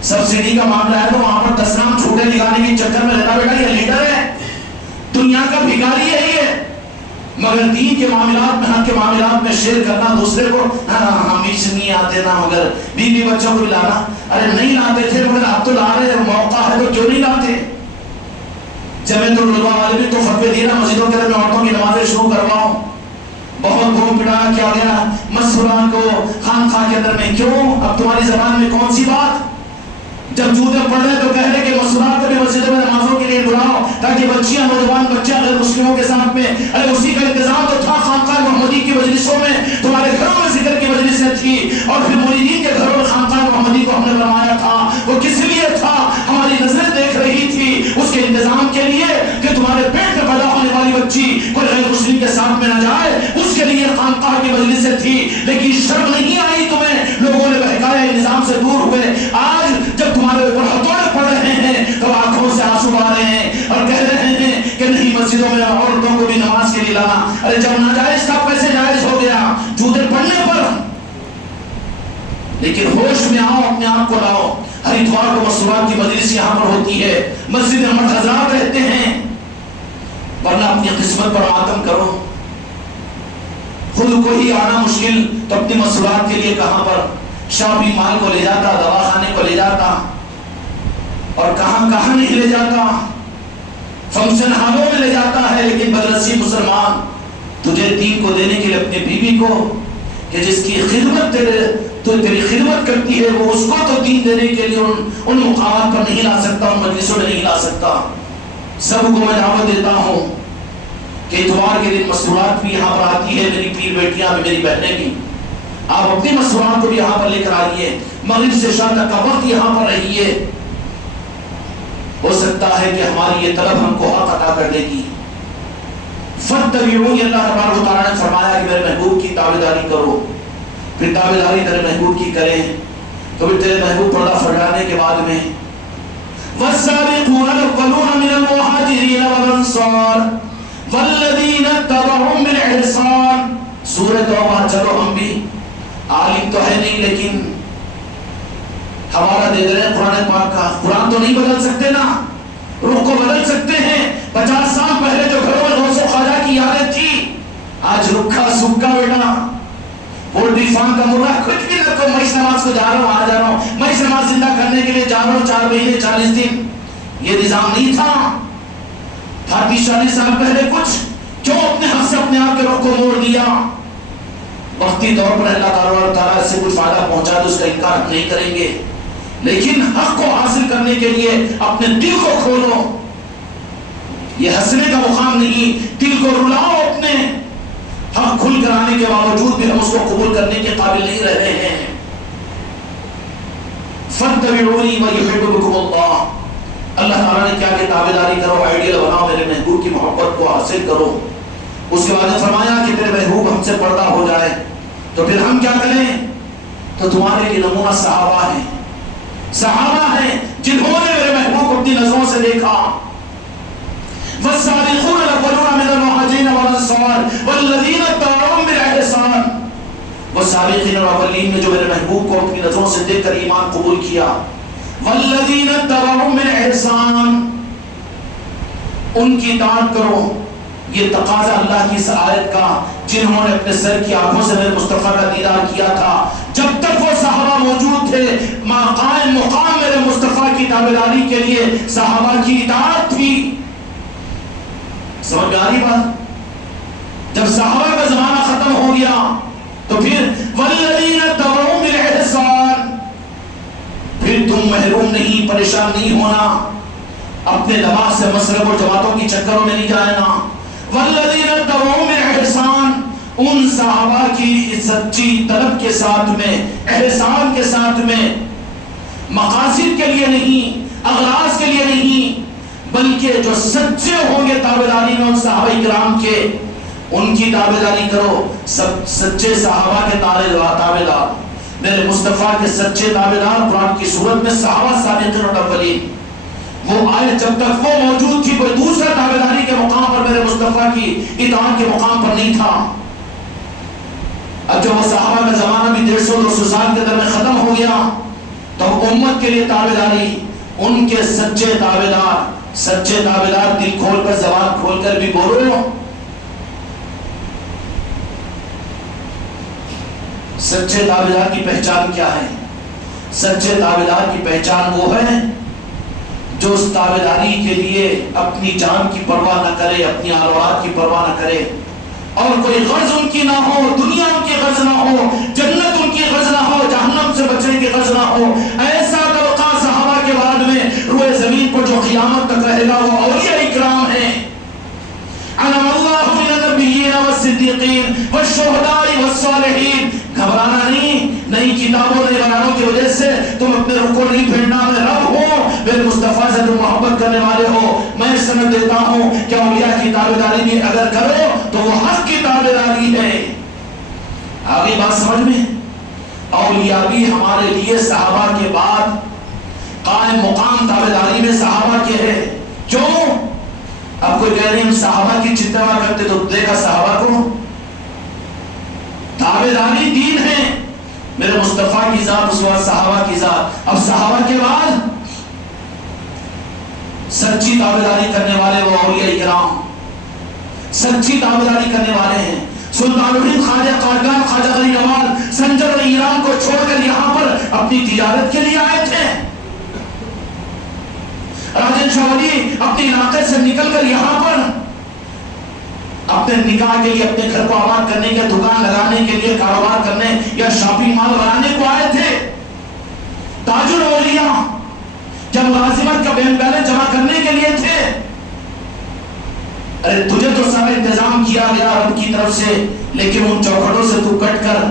سبسڈی کا معاملہ ہے تو وہاں پر 10 نام چھوٹے نکالنے کے چکر میں رہنا بیٹا یہ لیڈر ہے، دنیا کا بھکاری ہے یہ. مگر دین کے معاملات میں، حق کے معاملات میں شیئر کرنا دوسرے کو، ہم سے نہیں آتے نا، مگر بیوی بچوں کو بھی لانا. ارے نہیں لاتے تھے مگر اب تو لا رہے، موقع ہے تو کیوں نہیں لاتے؟ جمعیت العلماء والے بھی تو فتوے دیے نا مسجدوں کے اندر میں عورتوں کی نمازیں شروع کرواؤں. بہت گھوم پھٹایا کیا گیا مسورات کو خانقاہ کے اندر میں. کیوں؟ اب تمہاری زبان میں کون سی بات؟ جب جوتے پڑھ رہے تو کہہ رہے کہ مسورات کو بھی مسجد میں نمازوں کے لیے بلاؤ تاکہ بچیاں، نوجوان بچے غیر مسلموں کے ساتھ میں. ارے اسی کا انتظام تو تھا خانقاہ محمدی کی مجلسوں میں، تمہارے گھروں میں ذکر کی مجلسیں تھی، اور پھر مریدین کے گھروں میں خانقاہ محمدی کو ہم نے بنوایا تھا. وہ کس لیے تھا؟ ہماری نظریں دیکھ رہی تھی اس کے انتظام کے لیے بچی کوئی غیر مسلم کے ساتھ میں نہ جائے، اس کے لیے خانقاہ کی مجلسیں تھی، لیکن شرم نہیں آئی تمہیں، لوگوں نے بہکایا، نظام سے دور ہوئے۔ آج جب تمہارے اوپر ہتھوڑے پڑ رہے ہیں تو آنکھوں سے آنسو آ رہے ہیں اور کہہ رہے ہیں کہ نہیں مسجدوں میں عورتوں کو بھی نماز کے لیے لانا۔ ارے جب ناجائز تھا کیسے جائز ہو گیا جوتے پڑھنے پر؟ لیکن ہوش میں آؤ، اپنے آپ کو لاؤ۔ ہر اتوار کو مسورات کی مجلس یہاں پر ہوتی ہے، مسجد میں مرد حضرات رہتے ہیں، ورنہ اپنی قسمت پر ماتم کرو۔ خود کو ہی آنا مشکل تو اپنی مسورات کے لیے کہاں پر شاپنگ مال کو لے جاتا، دواخانے کو لے جاتا، اور کہاں کہاں نہیں لے جاتا، فنکشن ہالوں میں لے جاتا ہے۔ لیکن بدرسی مسلمان، تجھے دین کو دینے کے لیے اپنے بیوی کو، کہ جس کی خدمت تیری خدمت کرتی ہے، وہ اس کو تو دین دینے کے لیے ان مقامات پر نہیں لا سکتا، ان مجلسوں میں نہیں لا سکتا۔ سب کو میں دعوت دیتا ہوں کہ اتوار کے دن مسورات بھی یہاں پر آتی ہے، میری پیر بیٹیاں بھی، میری بہنیں بھی، آپ اپنی مسورات کو بھی یہاں پر لے کر آئیے، مغرب سے عشاء تک کا وقت یہاں پر رہیے۔ ہو سکتا ہے کہ ہماری یہ طلب ہم کو حق عطا کر دے گی۔ فَاتَّبِعُونِ، اللہ تبارک و تعالیٰ نے فرمایا کہ میرے محبوب کی تابعداری کرو۔ پھر تابعداری تیرے محبوب کی کریں تو پھر تیرے محبوب پردہ فرمانے کے بعد میں وَالسَّابِقُونَ الْأَوَّلُونَ مِنَ الْمُهَاجِرِينَ وَالْأَنصَارِ وَالَّذِينَ اتَّبَعُوهُم بِإِحْسَانٍ۔ سورۃ توبہ، چلو ہم بھی عالم تو ہے نہیں لیکن حوالہ دے رہے ہیں قرآن پاک کا۔ قرآن تو نہیں بدل سکتے نا، رخ کو بدل سکتے ہیں۔ 50 سال پہلے جو گھروں میں غوث و خواجہ کی یادیں تھی، آج رکھا سکھا بیٹا پولٹری فارم کا مرغا، کچھ بھی نہ کو، میں اس نماز کو جا رہا ہوں، آ جا رہا ہوں، میں اس نماز زندہ کرنے کے لیے جا رہا ہوں، 4 مہینے 40 دن۔ یہ نظام نہیں تھا 30-40 سال پہلے۔ کچھ کیوں اپنے حق سے اپنے آپ کے رخ کو موڑ دیا؟ وقتی طور پر اللہ تعالیٰ سے کچھ فائدہ پہنچا تو اس کا انکار ہم نہیں کریں گے، لیکن حق کو حاصل کرنے کے لیے اپنے دل کو کھولو۔ یہ ہنسنے کا مقام نہیں، دل کو رلاؤ اپنے۔ حق کھل کر آنے کے باوجود بھی ہم اس کو قبول کرنے کے قابل نہیں رہ رہے ہیں۔ فَاتَّبِعُونِي وَيُحِبُّكُمُ اللَّهُ، اللہ تعالیٰ نے کیا کہ تابعداری کرو، آئیڈیل بناؤ، میرے محبوب کی محبت کو حاصل کرو۔ اس کے بعد فرمایا کہ تیرے محبوب ہم سے پردہ ہو جائے تو پھر ہم کیا کریں؟ تو تمہارے لیے نمونہ صحابہ ہیں، صحابہ ہیں جنہوں نے میرے محبوب کو اپنی نظروں سے دیکھا۔ وَالسَّابِقُونَ الْأَوَّلُونَ مِنَ الْمُهَاجِرِينَ وَالْأَنصَارِ وَالَّذِينَ اتَّبَعُوهُم بِإِحْسَانٍ، وہ سابقین اور اولین نے جو میرے محبوب کو اپنی نظروں سے دیکھ کر ایمان قبول کیا۔ وَالَّذِينَ اتَّبَعُوهُم بِإِحْسَانٍ، ان کی اطاعت کرو۔ یہ تقاضا اللہ کی اس آیت کا، جنہوں نے اپنے سر کی آنکھوں سے میرے مصطفیٰ کا دیدار کیا تھا، جب تک وہ صحابہ موجود تھے، قائم مقام میرے مصطفیٰ کی تابعداری کے لیے صحابہ کی اطاعت تھی۔ سمجھ میں آ رہی بات؟ جب صحابہ کا زمانہ ختم ہو گیا تو پھر وَالَّذِينَ اتَّبَعُوهُم بِإِحْسَانٍ، پھر تم محروم نہیں، پریشان نہیں ہونا، اپنے دماغ سے مسلک اور جماعتوں کی چکروں میں نہیں جانا۔ وَالَّذِينَ اتَّبَعُوهُم بِإِحْسَانٍ، ان صحابہ کی سچی طلب کے ساتھ میں، احسان کے ساتھ میں، مقاصد کے لیے نہیں، اغراض کے لیے نہیں، بلکہ جو سچے ہوں گے تابعداری میں ان صحابہ کرام کے، ان کی تابعداری کرو۔ سب سچے صحابہ کے تابعدار، میرے مصطفیٰ کے سچے تابعدار قرآن کی صورت میں صحابہ سابقین اور اولین، وہ آئے جب تک وہ موجود تھی، کوئی دوسرا تابعداری کے مقام پر میرے مصطفیٰ کی اطاعت کے مقام پر نہیں تھا۔ اب جب وہ صحابہ کا زمانہ بھی 150-200 سال کے اندر میں ختم ہو گیا تو امت کے لیے تابعداری، ان کے سچے تابعدار، سچے تابعدار دل کھول کر زبان کھول کر بھی بولو۔ سچے تابعدار کی پہچان کیا ہے؟ سچے تابعدار کی پہچان وہ ہے جو اس تابعداری کے لیے اپنی جان کی پرواہ نہ کرے، اپنی اولاد کی پرواہ نہ کرے، اور کوئی غرض ان کی نہ ہو، دنیا ان کی غرض نہ ہو، جنت ان کی غرض نہ ہو، جہنم سے بچنے کی غرض نہ ہو۔ ایسا طبقہ صحابہ کے بعد میں روئے زمین پر جو قیامت تک رہے گا وہ اولیاء اکرام ہیں۔ انعم اللہ من النبیین والصدیقین والشہداء والصالحین۔ گھبرانا نہیں، نئی کتابوں نئے بیانوں کی وجہ سے تم اپنے رخ کو نہیں پھیرنا۔ میں رب ہوں، میرے مصطفیٰ سے تم محبت کرنے والے ہو، میں سند دیتا ہوں کہ اولیاء کی تابعداری بھی اگر کرو تو وہ حق کی تابعداری ہے۔ آگے بات سمجھ میں؟ اولیاء بھی ہمارے لیے صحابہ کے بعد قائم مقام تابعداری میں صحابہ کے ہے۔ کیوں؟ اب کوئی کہہ رہے ہم صحابہ کی اتباع کرتے تو دیکھا صحابہ کو تابعداری دین ہے، میرے مصطفیٰ کی ذات اس وقت صحابہ کی ذات، اب صحابہ کے بعد سچی تابعداری کرنے والے وہ اولیاء کرام سچی تابعداری کرنے والے ہیں۔ سلطان الہند خواجہ قادیان خواجہ غنی نواز سنجر ایران کو چھوڑ کر یہاں پر اپنی تجارت کے لیے آئے تھے۔ راجن شاہ ولی اپنے علاقے سے نکل کر یہاں پر اپنے نکاح کے لیے، اپنے گھر کو آباد کرنے کے، دکان لگانے کے لیے، کاروبار کرنے یا شاپنگ مال بنانے کو آئے تھے۔ تاج الاولیاء جب ملازمت کا بیلنس جمع کرنے کے لیے تھے، ارے تجھے تو سارا انتظام کیا گیا رب کی طرف سے، لیکن ان چوکھٹوں سے تو کٹ کر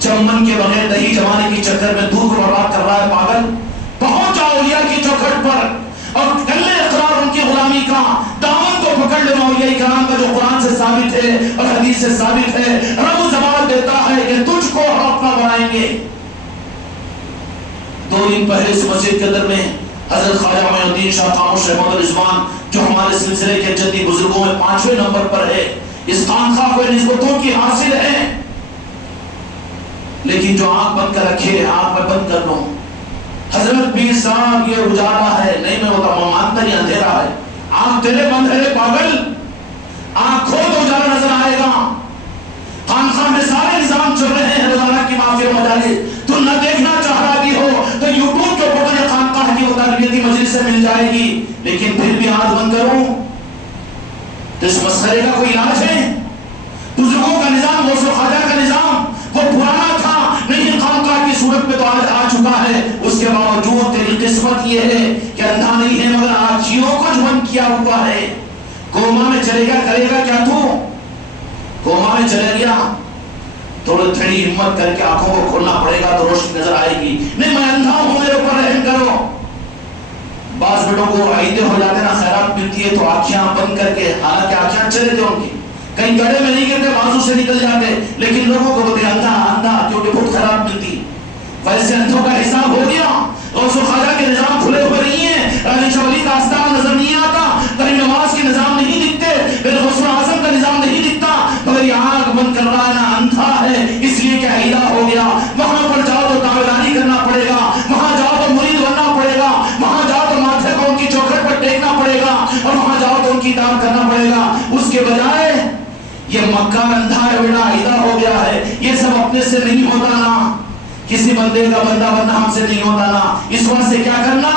چمن کے بغیر دہی جمانے کی چکر میں دودھ کو برباد کر رہا ہے پاگل۔ پہنچ جاؤ اولیاء کی چوکھٹ پر اور کر لے اقرار ان کی غلامی کا، دامن کو پکڑ لے اولیاء کرام کا جو قرآن سے ثابت ہے اور حدیث سے ثابت ہے۔ رب زبان دیتا ہے کہ تجھ کو ہم اپنا بنائیں گے۔ 2 دن پہلے اس مسجد کے اندر میں حضرت خواجہ معین الدین شاہ خاموش رحمۃ الرضوان جو ہمارے سلسلے کے جدی بزرگوں میں 5ویں نمبر پر ہے، اس خانقاہ کو نسبتوں کی حاصل ہے، لیکن جو آنکھ بند کر رکھے آنکھ میں بند کر لو۔ حضرت پیر صاحب یہ اجالا ہے، نہیں میں وہ مانتا نہیں اندھیرا ہے، آنکھ تیرے بند ہے پاگل، آنکھ کھول تو اجالا نظر آئے گا۔ خانقاہ میں سارے نظام چل رہے ہیں روزانہ کی محفل مجالس، تو نہ دیکھنا چاہ رہا بھی ہو تو یوٹیوب کے اوپر تجھے خانقاہ کی تربیتی مجلس سے مل جائے گی، لیکن پھر بھی آنکھ بند کروں تو اس مسئلے کا کوئی علاج ہے؟ بزرگوں کا نظام، غوث خواجہ کا نظام وہ پرانا تھا، نہیں خانقاہ کی صورت میں تو آج آ چکا ہے، اس کے باوجود تیری قسمت یہ ہے کہ اندھا نہیں ہے مگر آنکھوں کو جھون کیا ہوا ہے۔ کوما میں چلے گا، کرے گا کیا تو؟ کوما میں چلے گیا، تھوڑی تھوڑی ہمت کر کے آنکھوں کو کھولنا پڑے گا تو روشنی نظر آئے گی۔ نہیں میں اندھا ہوں، میرے اوپر رحم کرو۔ بعض بیٹوں کو عیدیں ہو جاتے نا، خیرات ملتی ہے تو آنکھیں بند کر کے، حالانکہ آنکھیں چلے تھے ان کی، کہیں گڑے میں نہیں گرتے، بازو سے نکل جاتے، لیکن لوگوں کو بولتے اندھا اندھا کیونکہ بہت خراب ملتی۔ ویسے اندھوں کا حساب ہو گیا، غوث خواجہ کے نظام کھلے ہوئے نہیں ہیں، راجن شاہ ولی کا آستانہ نظر نہیں آتا، غریب نواز کے نظام نہیں دکھتے، پھر غوث اعظم کا نظام نہیں دکھتا، مگر یہ آنکھ بند کر رہا ہے نا، اندھا ہے، اس لیے کہ عیدہ ہو گیا۔ وہاں پر جاؤ تو تابعداری کرنا پڑے گا، وہاں جاؤ تو مرید بننا پڑے گا، وہاں جاؤ تو ماتھے کو ان کی چوکھٹ پر ٹیکنا پڑے گا، اور وہاں جاؤ تو ان کی اطاعت کرنا پڑے گا۔ اس کے بجائے یہ مکہ اندھا ہے بیٹا، عیدہ ہو گیا ہے، یہ سب اپنے سے نہیں ہوتا نا، کسی بندے کا بندہ بننا ہم سے نہیں ہوتا نا، اس وقت سے کیا کرنا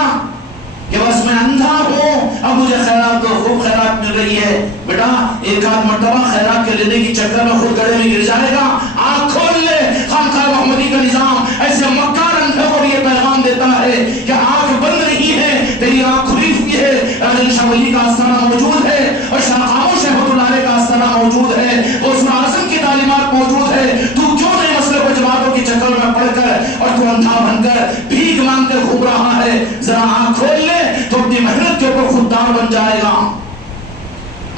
کہ بس میں اندھا ہوں، اب مجھے خیرات تو خوب خیرات مل رہی ہے، بیٹا ایک آدھ مرتبہ خیرات کے لینے کی چکر میں خود گڑے میں گر جائے گا، آنکھ کھول لے۔ خانقاہ محمدی کا نظام ایسے مکار اندھوں کو یہ پیغام دیتا ہے کہ آنکھ بند نہیں ہے، تیری آنکھ کھلی ہوئی ہے۔ راجن شاہ ولی کا آستانہ موجود ہے اور شاہ خاموش رحمۃ اللہ علیہ کا آستانہ موجود ہے، غوث اعظم کی تعلیمات موجود ہے، تو کیوں نہیں مسئلے کو جماعتوں کی چکر میں پڑھ کر اور تو اندھا بن کر بھیک مانگتے گھوم رہا ہے؟ ذرا آنکھ کھول لے تو اپنی محنت کے اوپر خوددار بن جائے گا۔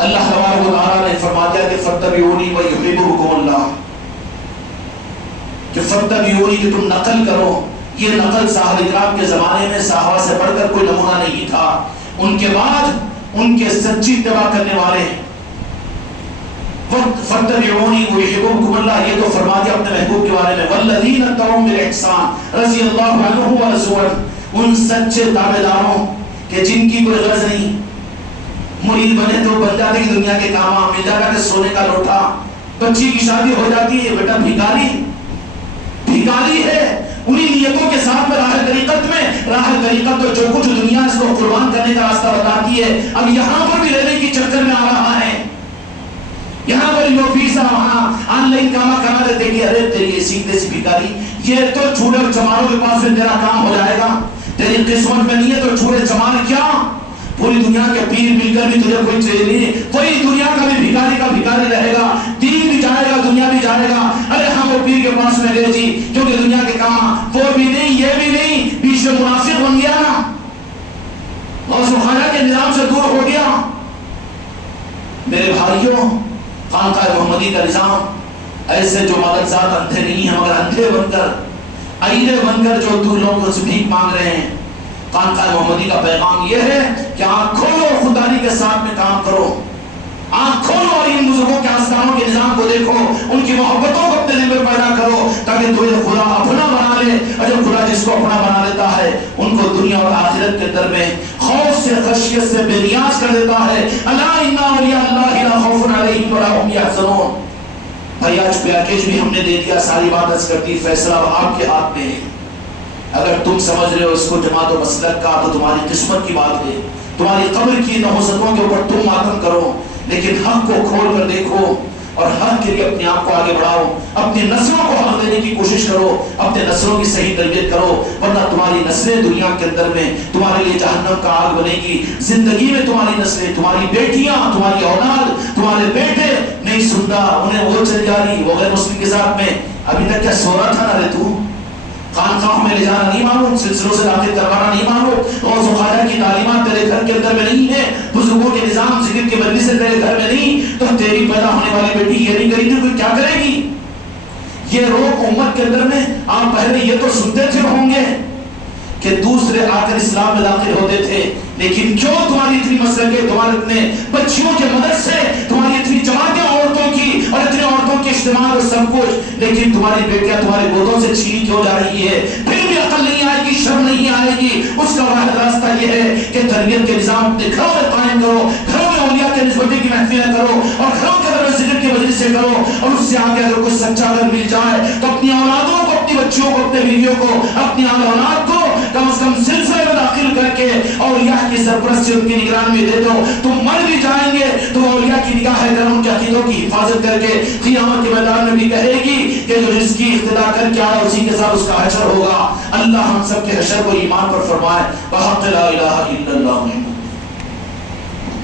اللہ تبارک و تعالیٰ نے فرما دیا کہ فَاتَّبِعُونِي وَيُحْبِبْكُمُ اللَّهُ، کہ فَاتَّبِعُونِی کہ تم نقل کرو۔ یہ نقل صحابہ کرام کے زمانے میں صحابہ سے بڑھ کر کوئی نمونہ نہیں تھا، ان کے بعد ان کے سچی اتباع کرنے والے فَاتَّبِعُونِی وَيُحْبِبْكُمُ اللَّهُ، یہ تو فرما دیا اپنے محبوب کے بارے میں، وَالَّذِينَ اتَّبَعُوهُم بِالْإِحْسَانِ رضی اللہ عنہم وَرَضُوا، ان سچے تابعداروں کہ جن کی کوئی غرض نہیں، مرید بنے تو بن جاتے کہ دنیا کے کام مل جائے گا کہ سونے کا لوٹا، بچی کی شادی ہو جاتی ہے، بیٹا بھیکاری ہے، انہی نیتوں کے ساتھ میں راہ طریقت تو جو کچھ دنیا اس کو قربان کرنے کا راستہ بتاتی ہے، اب یہاں پر بھی لینے کی چکر میں آ رہا ہے، یہاں پر لوگ فیسا وہاں آن لائن کام کرا دیتے کہ ارے تیری سیکھتے سی بھیکاری، یہ تو چھوڑے اور چماروں کے پاس میں تیرا کام ہو جائے گا، تیری قسمت میں نہیں ہے تو چھوڑے چمار کیا، پوری دنیا کے پیر مل کر بھی تجھے کوئی چیز نہیں، کوئی دنیا کا بھی بھیکاری رہے گا، دین بھی جائے گا، دنیا بھی جائے گا، ارے ہم وہ پیر کے پاس میں گئے جی کیونکہ دنیا کے کام وہ بھی نہیں یہ بھی نہیں، بیچ میں منافق بن گیا نا، سمجھو خانقاہ محمدی کا نظام ایسے جو مدرسات اندھے نہیں ہیں مگر اندھے بن کر ایرے بن کر جو تو لوگوں سے بھیک مانگ رہے ہیں. خانقاہ محمدی کا پیغام یہ ہے کہ آنکھ کھولو، خودداری کے ساتھ میں کام کرو، آنکھ کھولو اور ان بزرگوں کے آستانوں کے نظام کو دیکھو، ان کی محبتوں کو اپنے دل میں پیدا کرو تاکہ تمہیں خدا اپنا بنا لے. اور جب خدا جس کو اپنا بنا لیتا ہے ان کو دنیا اور آخرت کے در میں خوف سے خشیت سے بے نیاز کر دیتا ہے. الا ان اولیاء اللہ لا خوف علیہم ولا هم یحزنون. بھائی آج پیکیج بھی ہم نے دے دیا، ساری بات عرض کرتی، فیصلہ اب آپ کے ہاتھ میں ہے. اگر تم سمجھ رہے ہو اس کو جماعت و مسلک کا تو تمہاری قسمت کی بات ہے، تمہاری قبر کی نحوستوں کے اوپر تم ماتم کرو، لیکن حق کو کھول کر دیکھو اور حق کے لیے اپنے آپ کو آگے بڑھاؤ، اپنی نسلوں کو حق دینے کی کوشش کرو، اپنے نسلوں کی صحیح تربیت کرو، ورنہ تمہاری نسلیں دنیا کے اندر میں تمہارے لیے جہنم کا آگ بنے گی. زندگی میں تمہاری نسلیں، تمہاری بیٹیاں، تمہاری اولاد، تمہارے بیٹے نہیں سنتا، انہیں وہ چل جا رہی وہ غیر مسلم کے ساتھ میں. ابھی تک کیا سو رہا تھا نہ رے تو خانقاہوں میں لے جانا نہیں معلوم، سلسلوں سے داخل کروانا نہیں معلوم، اور خواجہ کی تعلیمات تیرے گھر کے اندر میں نہیں ہے، بزرگوں کے نظام ذکر کی مجلس سے تیرے گھر میں نہیں، تو تیری پیدا ہونے والی بیٹی یہ نہیں کرے گی، کوئی کیا کرے گی؟ یہ روح امت کے اندر میں آپ پہلے یہ تو سنتے تھے ہوں گے کہ دوسرے آ کر اسلام میں داخل ہوتے تھے، لیکن کیوں تمہاری اتنی مسلکیں، تمہارے اتنے بچیوں کے مدد سے، تمہاری اتنی جماعتیں عورتوں کی اور اتنے عورتوں کے اجتماع اور سب کچھ، لیکن تمہاری بیٹیاں تمہارے گودوں سے چھینی کیوں جا رہی ہے؟ پھر بھی عقل نہیں آئے گی، شرم نہیں آئے گی. اس کا واحد راستہ یہ ہے کہ تربیت کے نظام اپنے گھروں میں قائم کرو، گھروں میں اولیاء کے نسبتی کی محفلیں کرو اور گھروں کے اندر ذکر کی مجلس سے کرو، اور اس سے آگے اگر کوئی سچا گھر مل جائے تو اپنی اولادوں کو، اپنی بچیوں کو، اپنے بیویوں کو، اپنی اولاد کو کم از کم سلسلے میں داخل کر کے اولیاء کی سرپرستی ان کی نگرانی میں دے دو. تم مر بھی جائیں گے تو اولیاء کی نگاہ کرم ان کے عقیدوں کی حفاظت کر کے قیامت کے میدان میں بھی کہے گی کہ جو جس کی اقتدا کر کے آیا اسی کے ساتھ اس کا حشر ہوگا. اللہ ہم سب کے حشر کو ایمان پر فرمائے. بحق لا الہ الا اللہ.